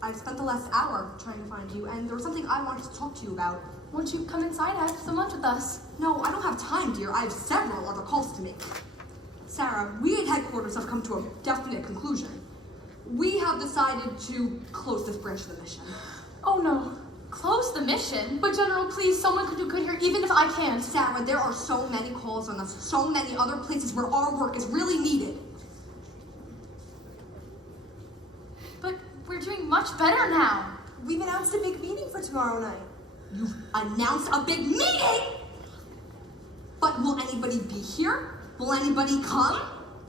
I spent the last hour trying to find you, and there was something I wanted to talk to you about. Won't you come inside and have some lunch with us? No, I don't have time, dear. I have several other calls to make. Sarah, we at headquarters have come to a definite conclusion. We have decided to close this branch of the mission. Oh no. Close the mission? But General, please, someone could do good here even if I can't. Sarah, there are so many calls on us, so many other places where our work is really needed. But we're doing much better now. We've announced a big meeting for tomorrow night. You've announced a big meeting? But will anybody be here? Will anybody come?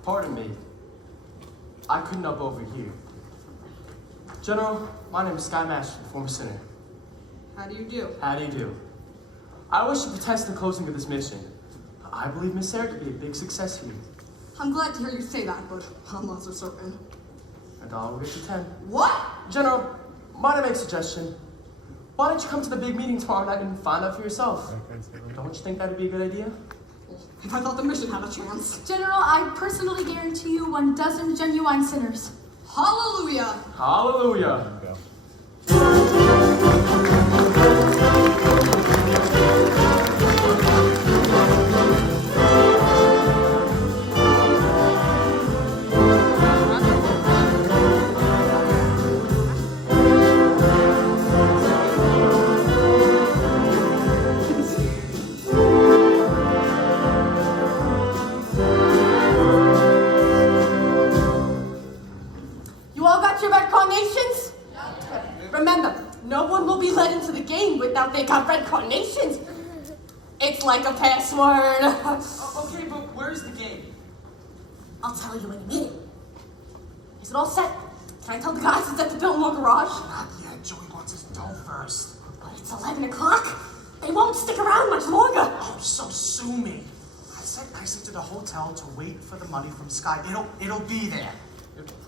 Pardon me. I couldn't up over here. General, my name is Sky Master, former senator. How do you do? How do you do? I wish to protest the closing of this mission. I believe Miss Sarah could be a big success for you. I'm glad to hear you say that, but I'm not so certain. A dollar will get you 10. What? General, might I make a suggestion? Why don't you come to the big meeting tomorrow night and find out for yourself? Don't you think that'd be a good idea? If I thought the mission had a chance. General, I personally guarantee you 12 genuine sinners. Hallelujah! Hallelujah. You all got your red carnations? Remember, no one will be let into the game without they got red carnations. It's like a password. Okay, but where's the game? I'll tell you in a minute. Is it all set? Can I tell the guys it's at the Biltmore garage? Not yet. Joey wants his dough first. But it's 11 o'clock. They won't stick around much longer. Oh, so sue me. I sent Icy to the hotel to wait for the money from Sky. It'll be there.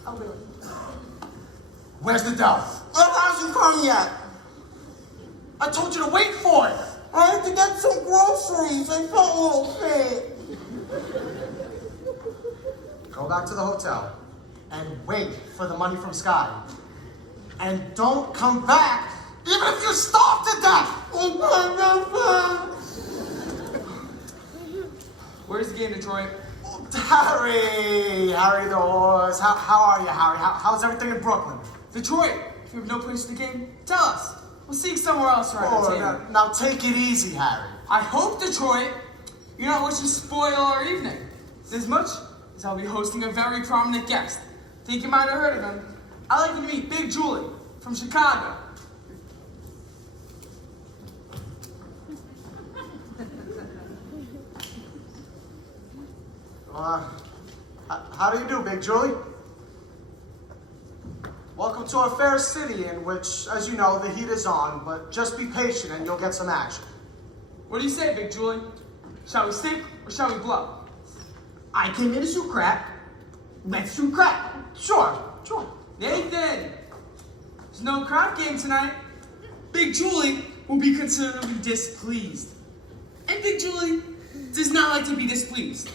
Oh, really? Where's the dough? It hasn't come yet. I told you to wait for it. I had to get some groceries. I felt a little sick. Go back to the hotel and wait for the money from Sky. And don't come back even if you starve to death. Where's the game, Detroit? Harry the horse. How are you, Harry? How's everything in Brooklyn? Detroit, if you have no place for the game, tell us. We'll seek somewhere else for entertainment. Now take it easy, Harry. I hope, Detroit, you're not wishing to spoil our evening. As much as I'll be hosting a very prominent guest. Think you might have heard of him. I'd like you to meet Big Julie from Chicago. How do you do, Big Julie? Welcome to our fair city in which, as you know, the heat is on, but just be patient and you'll get some action. What do you say, Big Julie? Shall we stick or shall we blow? I came in to shoot crack. Let's shoot crack. Sure. Nathan! There's no crap game tonight. Big Julie will be considerably displeased. And Big Julie does not like to be displeased,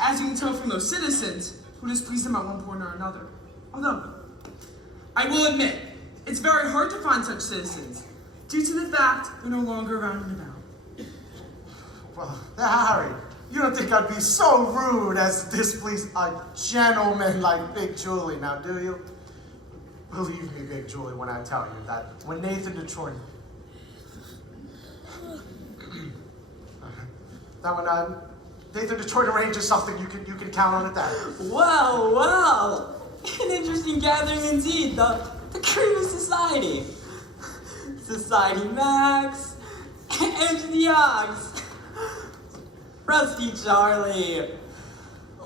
as you can tell from those citizens who displeased him at one point or another. Although, I will admit, it's very hard to find such citizens, due to the fact they're no longer around and about. Well, Harry, you don't think I'd be so rude as to displease a gentleman like Big Julie, now do you? Believe me, Big Julie, when I tell you that when Nathan Detroit... Nathan Detroit arranges something, you can count on it that. Well. An interesting gathering indeed, the cream of society. Society Max, Anthony Oggs, Rusty Charlie,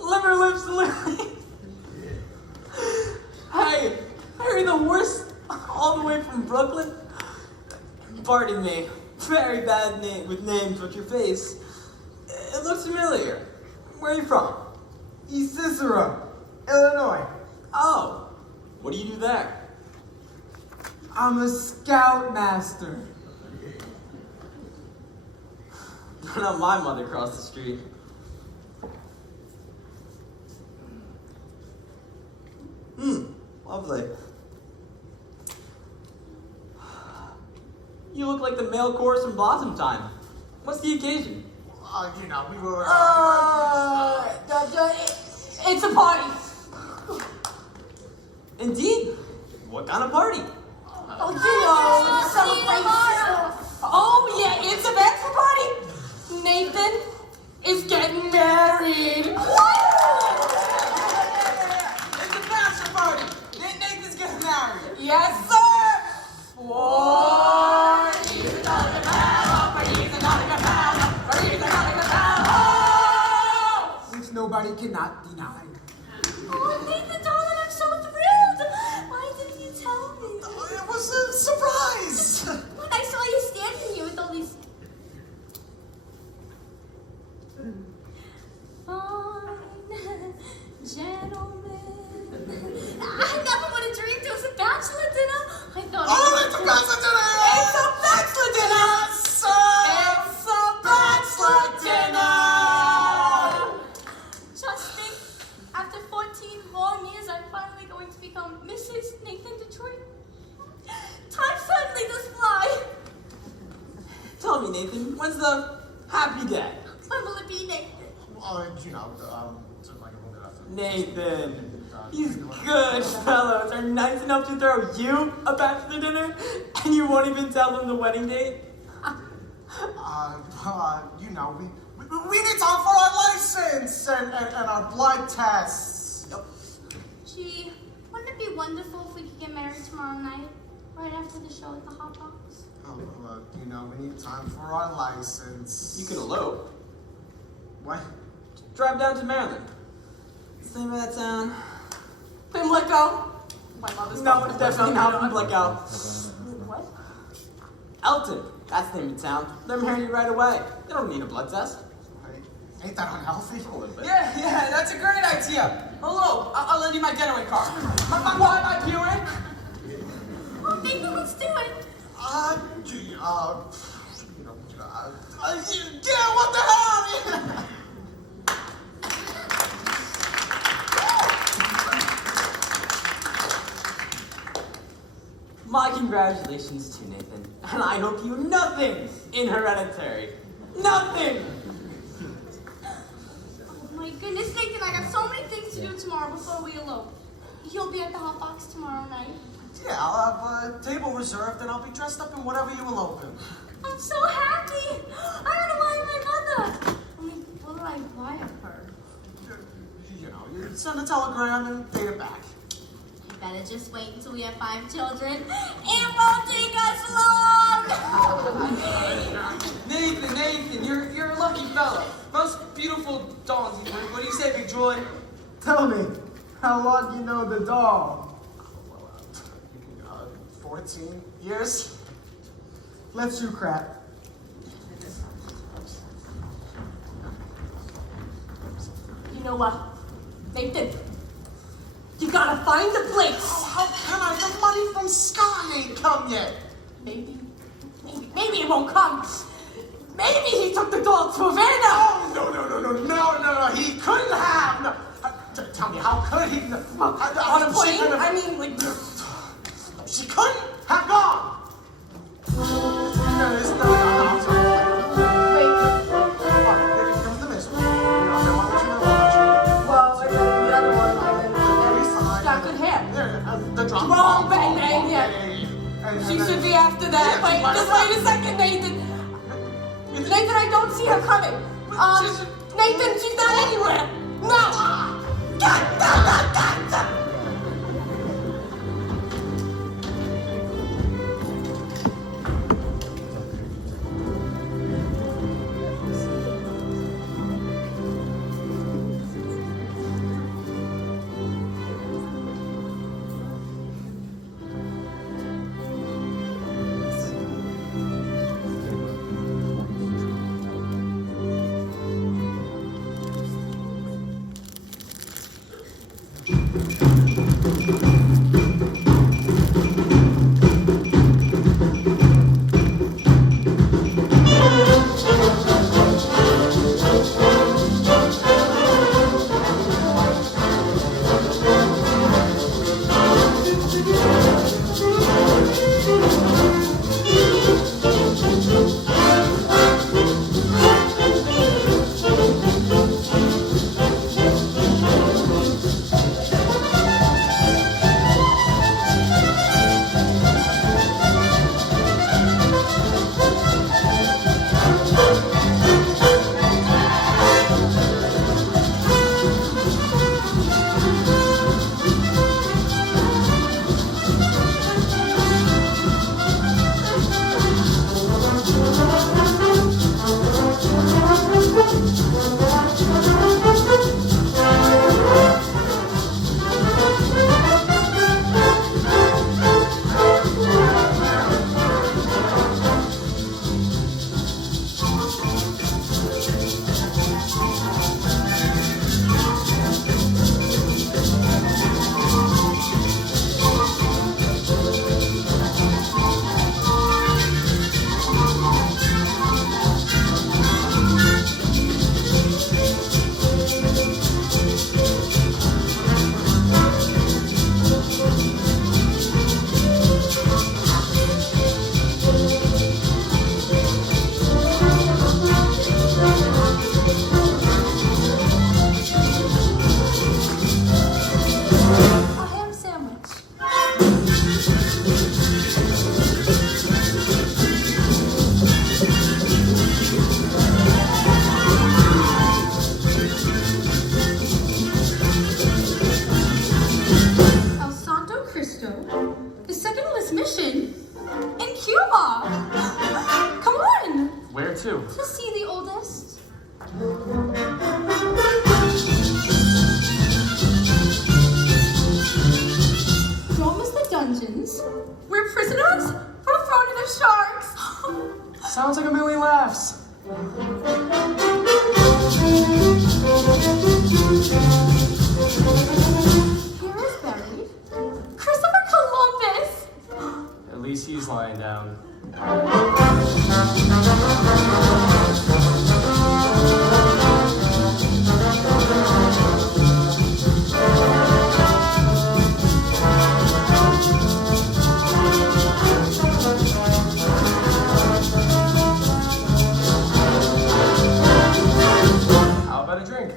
Liver Lips Lily. Hey, Harry the Horse, all the way from Brooklyn. Pardon me, very bad name with names with your face. It looks familiar. Where are you from? East Cicero, Illinois. Oh, what do you do there? I'm a scoutmaster. Not my mother across the street. Lovely. You look like the male chorus from Blossom Time. What's the occasion? We were... It's a party. Indeed. What kind of party? Oh, it's a celebration. Oh, yeah, it's a bachelor party. Nathan is getting married. It's a bachelor party. Nathan's getting married. Yes, sir. Which nobody cannot deny. Oh, Nathan, darling, I'm so thrilled. Why didn't you tell me? It was a surprise. When I saw you standing here with all these... Fine. bachelor dinner! It's a bachelor dinner! Yes, sir! It's a bachelor dinner! Just think, after 14 long years, I'm finally going to become Mrs. Nathan Detroit. Time suddenly does fly. Tell me, Nathan, when's the happy day? When will it be, Nathan? Just like a little bit after. Nathan, these good fellows are nice enough to throw you a bachelor dinner, and you won't even tell them the wedding date? We need time for our license and our blood tests. Yep. Gee, wouldn't it be wonderful if we could get married tomorrow night? Right after the show at the Hot Box? We need time for our license. You could elope. What? Drive down to Maryland. What's the name of that town? Pimlico. My mother's No, it's definitely not Pimlico. What? Elton. That's the name of the town. They're marrying you right away. They don't need a blood test. Ain't that unhealthy? A little bit. Yeah, that's a great idea. Hello, I'll lend you my getaway car. My Buick. Oh, Nathan, let's do it. Yeah, what the hell? My congratulations to Nathan, and I hope you nothing in Hereditary. Nothing! Oh my goodness, Nathan, I got so many things to do tomorrow before we elope. You'll be at the Hot Box tomorrow night. Yeah, I'll have a table reserved and I'll be dressed up in whatever you elope in. I'm so happy. I don't know why my mother. I mean, what do I wire her? You send a telegram and date it back. You better just wait until we have 5 children. It won't take us long! Nathan, you're a lucky fella. Most beautiful dawns. What do you say, Big Joy? Tell me, how long you know the dog? 14 years. Let's do crap. You know what? Nathan, you gotta find the place. Oh, how can I? The money from Scott ain't come yet. Maybe it won't come. Maybe he took the dog to Havana. Oh, no, he couldn't have. No. Tell me, how could he? On a plane? I mean, like... She couldn't have gone. There is no answer. Wait, Here comes the mystery. well, the other one, got good hair. The drum. Wrong, bang, bang, yeah. She should be after that. Wait, just wait a second, Nathan. Nathan, I don't see her coming. Nathan, she's not anywhere. No. Thank you. Cristo. The second on this mission in Cuba. Come on. Where to? To see the oldest. Don't miss the dungeons. We're prisoners from thrown to the sharks. Sounds like a million laughs. Here is buried Christopher Columbus. At least he's lying down. How about a drink?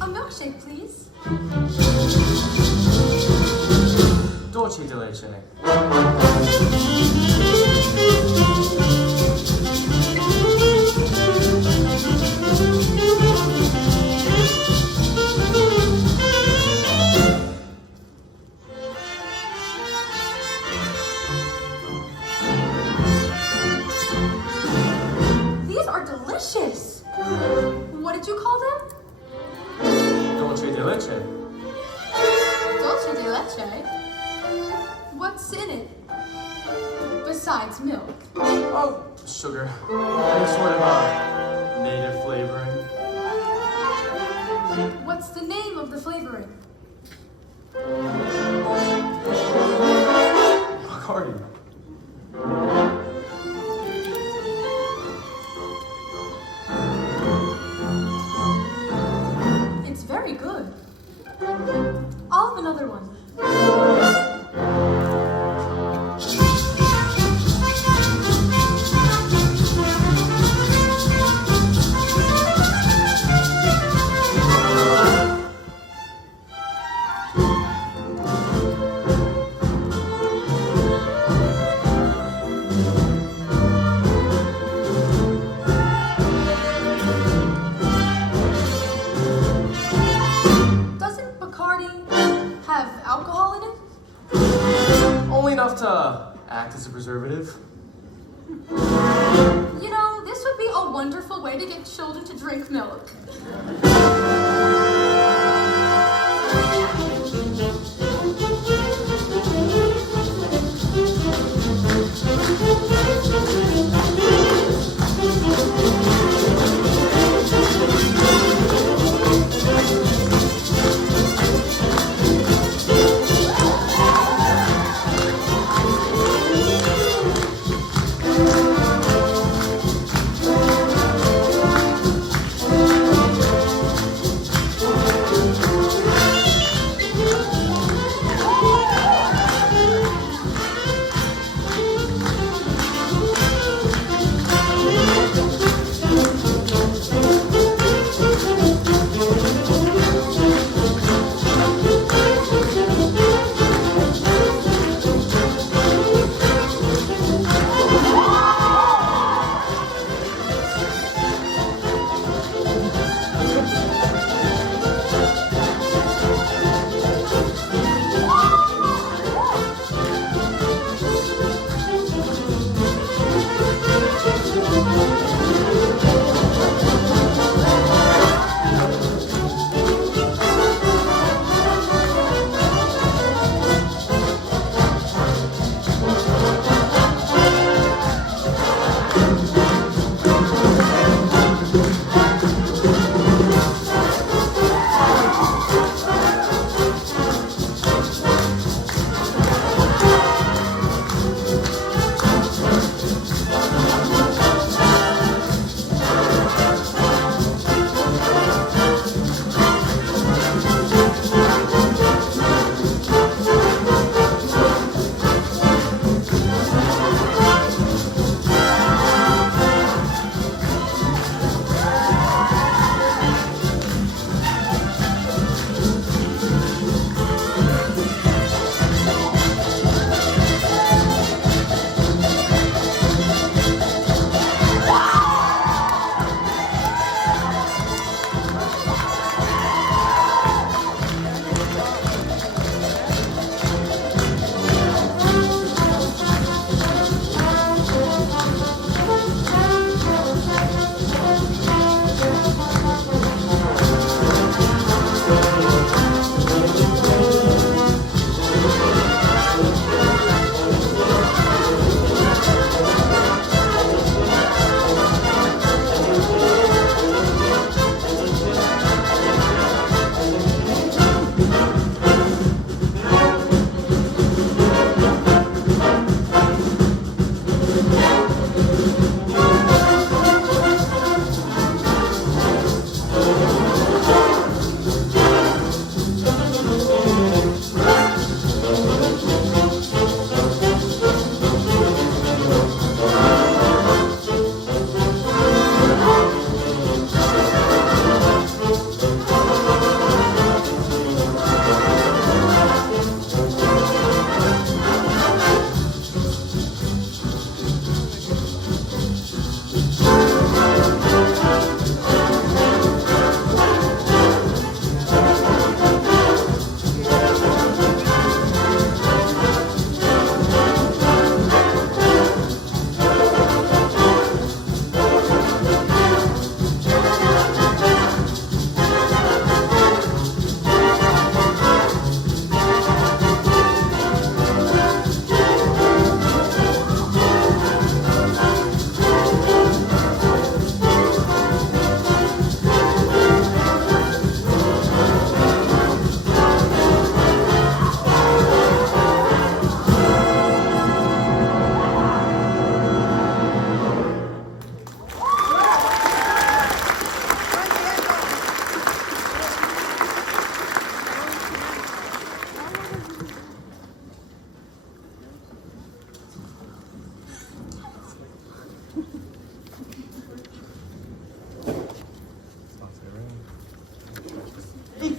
A milkshake, please. Dolce de leche. These are delicious. What did you call them? Dolce de leche. Dolce de leche. What's in it? Besides milk. Oh, sugar. Any sort of native flavoring. What's the name of the flavoring? Bacardi. It's very good. I'll have another one. Doesn't Bacardi have alcohol in it? Only enough to act as a preservative. You know, this would be a wonderful way to get children to drink milk.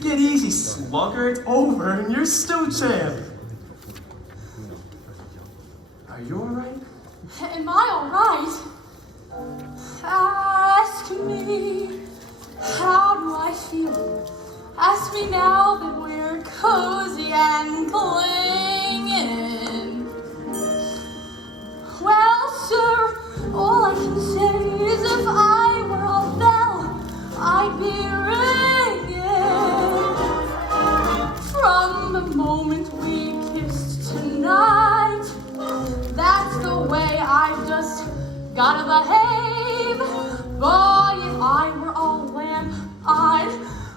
Take it easy, slugger. It's over, and you're still champ. Are you alright? Am I alright? Ask me, how do I feel? Ask me now that we're cozy and clinging. Well, sir, all I can say is if I were a bell, I'd be ringing. From the moment we kissed tonight, that's the way I've just gotta behave. Boy, if I were a lamp, I'd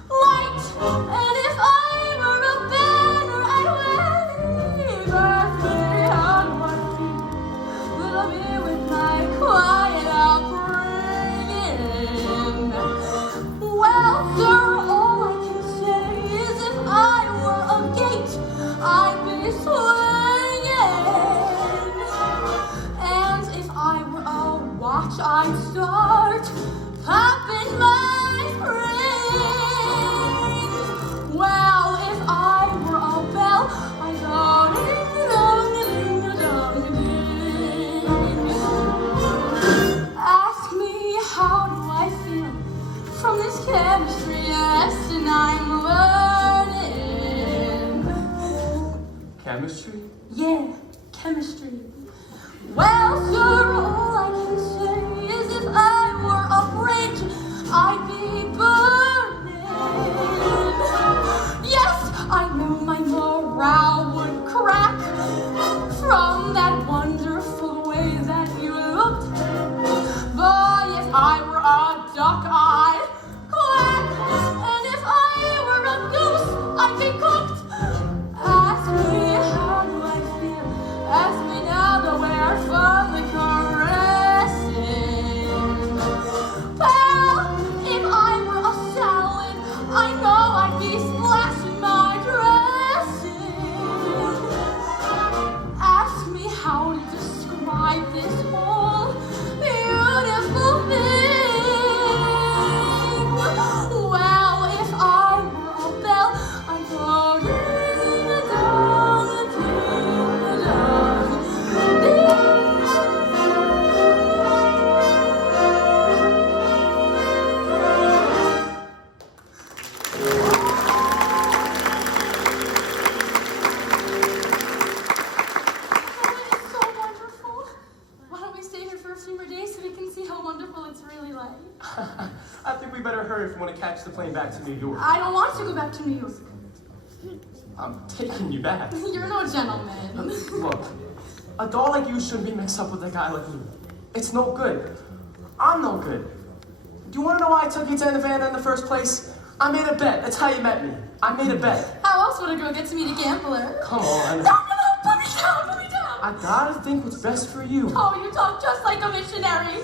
light. And if I were a banner, I'd wave. Earth, me, how do I feel? Little me with my quiet upbringing. Well, sir, all I can say is if I were a gate, I'd be swinging. And if I were a watch, I'd start popping my springs. Well, if I were a bell, I'd go ding-a-dong-a-ding-a-dong-a-ding. Ask me, how do I feel from this chemistry lesson I'm learning? Chemistry? Yeah, chemistry. Well, sir, all I can say is if I were a bridge, I'd be burning. Yes, I knew my morale would crack from that wonderful way that you looked. But if I were a duck, I'd quack. And if I were a goose, I'd be cooked. Ask me, how do I feel? Ask me now that we're fondly caressing. Well, if I were a salad, I know I'd be splashing my dressing. Ask me how to describe this whole beautiful thing. Well, if I were a bell, I'd go ding-a-dong-a-ding-a-dong. It's so wonderful. Why don't we stay here for a few more days so we can see how wonderful it's really like? I think we better hurry if we want to catch the plane back to New York. I don't want to go back to New York. I'm taking you back. You're no gentleman. Look, a doll like you shouldn't be mixed up with a guy like me. It's no good. I'm no good. Do you want to know why I took you to Nevada in the first place? I made a bet. That's how you met me. I made a bet. How else would a girl get to meet a gambler? Come on. No, put me down, put me down. I gotta think what's best for you. Oh, you talk just like a missionary.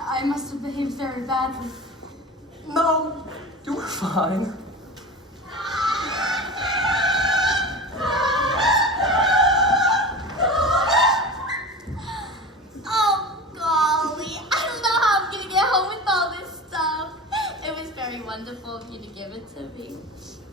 I must have behaved very badly. No, you were fine. Oh, golly. I don't know how I'm gonna get home with all this stuff. It was very wonderful of you to give it to me.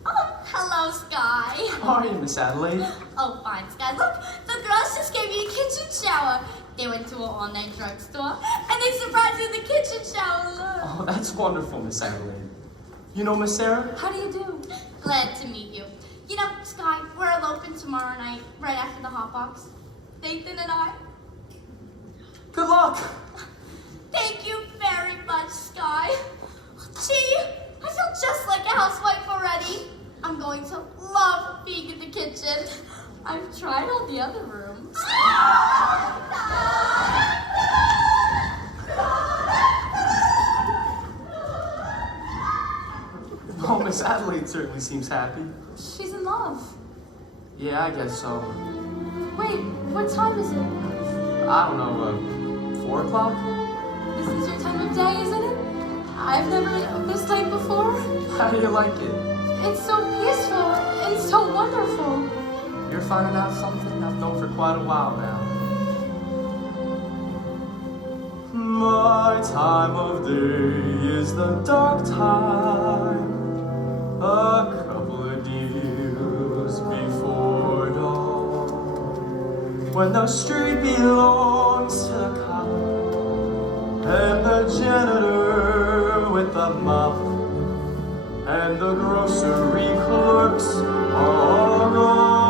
Oh, hello, Sky. How are you, Miss Adelaide? Oh, fine, Sky. Look, the girls just gave me a kitchen shower. They went to an all-night drugstore, and they surprised me in the kitchen shower. Look. Oh, that's wonderful, Miss Adelaide. You know Miss Sarah? How do you do? Glad to meet you. You know, Sky, we're eloping tomorrow night, right after the hot box. Nathan and I. Good luck. Thank you very much, Sky. Gee, I feel just like a housewife already. I'm going to love being in the kitchen. I've tried all the other rooms. Well, Miss Adelaide certainly seems happy. She's in love. Yeah, I guess so. Wait, what time is it? I don't know, 4 o'clock? This is your time of day, isn't it? I've never been up this late before. How do you like it? It's so peaceful and so wonderful. You're finding out something I've known for quite a while now. My time of day is the dark time, a couple of years before dawn, when the street belongs to the cop and the janitor with the mop and the grocery clerks are all gone.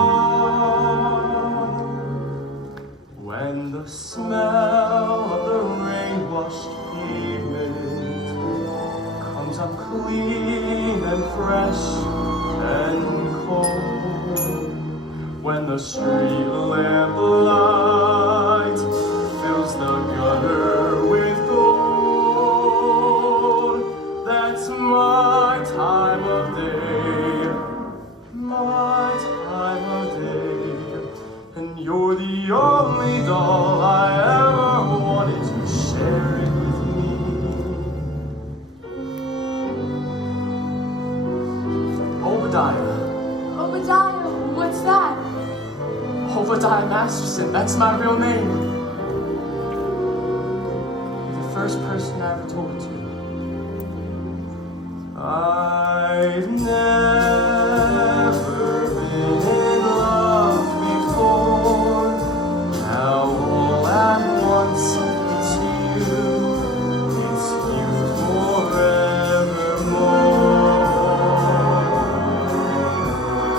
When the smell of the rain-washed pavement comes up clean and fresh and cold, when the street lamp light fills the gutter with gold, that's my time of day, my time of day, and you're the only doll I ever wanted to share it with me. Obadiah. Obadiah, what's that? Obadiah Masterson, that's my real name. The first person I ever told it to. I've never been in love before. Now all at once it's you forevermore.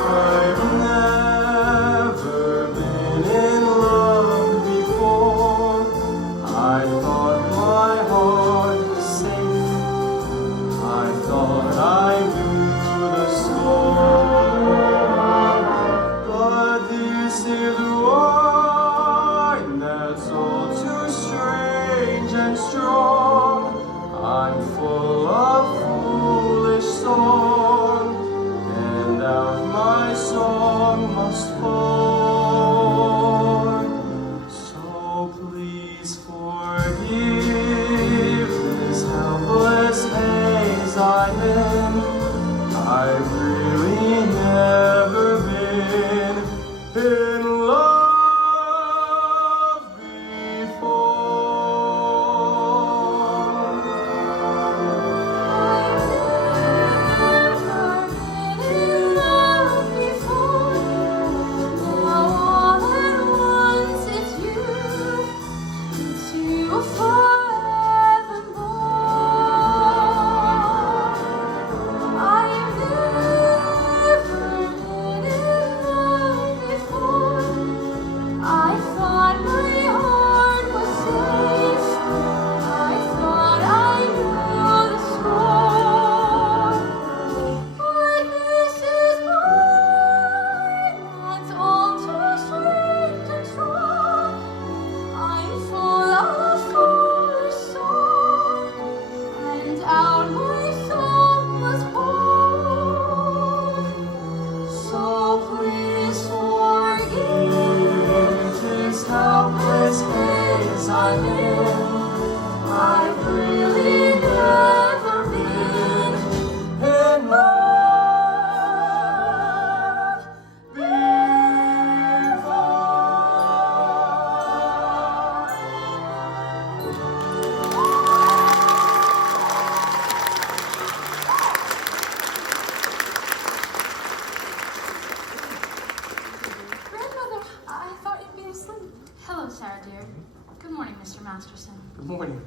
I've never been in love before. I thought my heart was safe. I thought I knew the score, but this is wine that's all too strange and strong. I'm full of foolish song, and out my song must pour. So please forgive this helpless haze I'm in. I've really never been in love before. I've never been in love before. Now all at once it's you forevermore. I've never been in love before. I thought my heart was safe. I thought I knew the score. But this is mine, that's all too sweet and strong. I'm full of foolish song, and out my song must pour. So please forgive this helpless haze I'm in. I've really never been in love Grandmother, I thought you'd be asleep. Hello, Sarah dear. Good morning, Mr. Masterson. Good morning.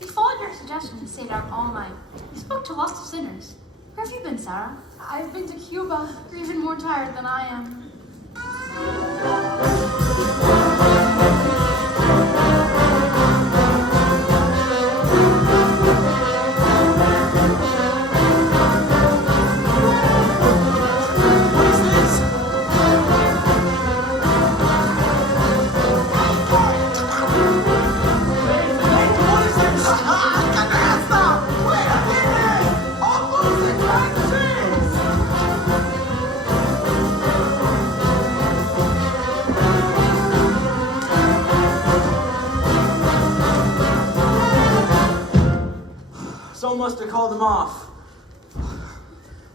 We followed your suggestion to stay out all night. We spoke to lots of sinners. Where have you been, Sarah? I've been to Cuba. You're even more tired than I am. What is this? must have called him off.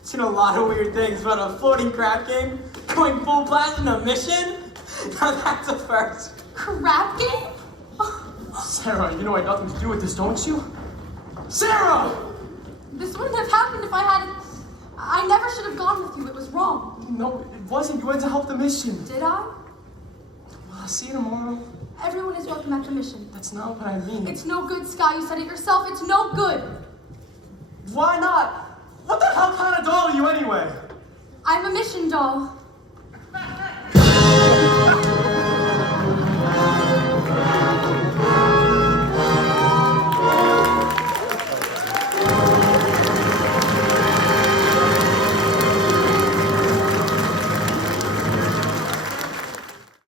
Seen a lot of weird things, but a floating crab game? Going full blast in a mission? Now that's a first. Crap game? Sarah, you know I had nothing to do with this, don't you? Sarah! This wouldn't have happened if I hadn't. I never should have gone with you. It was wrong. No, it wasn't. You went to help the mission. Did I? Well, I'll see you tomorrow. Everyone is welcome at the mission. That's not what I mean. It's no good, Sky. You said it yourself. It's no good. Why not? What the hell kind of doll are you anyway? I'm a mission doll.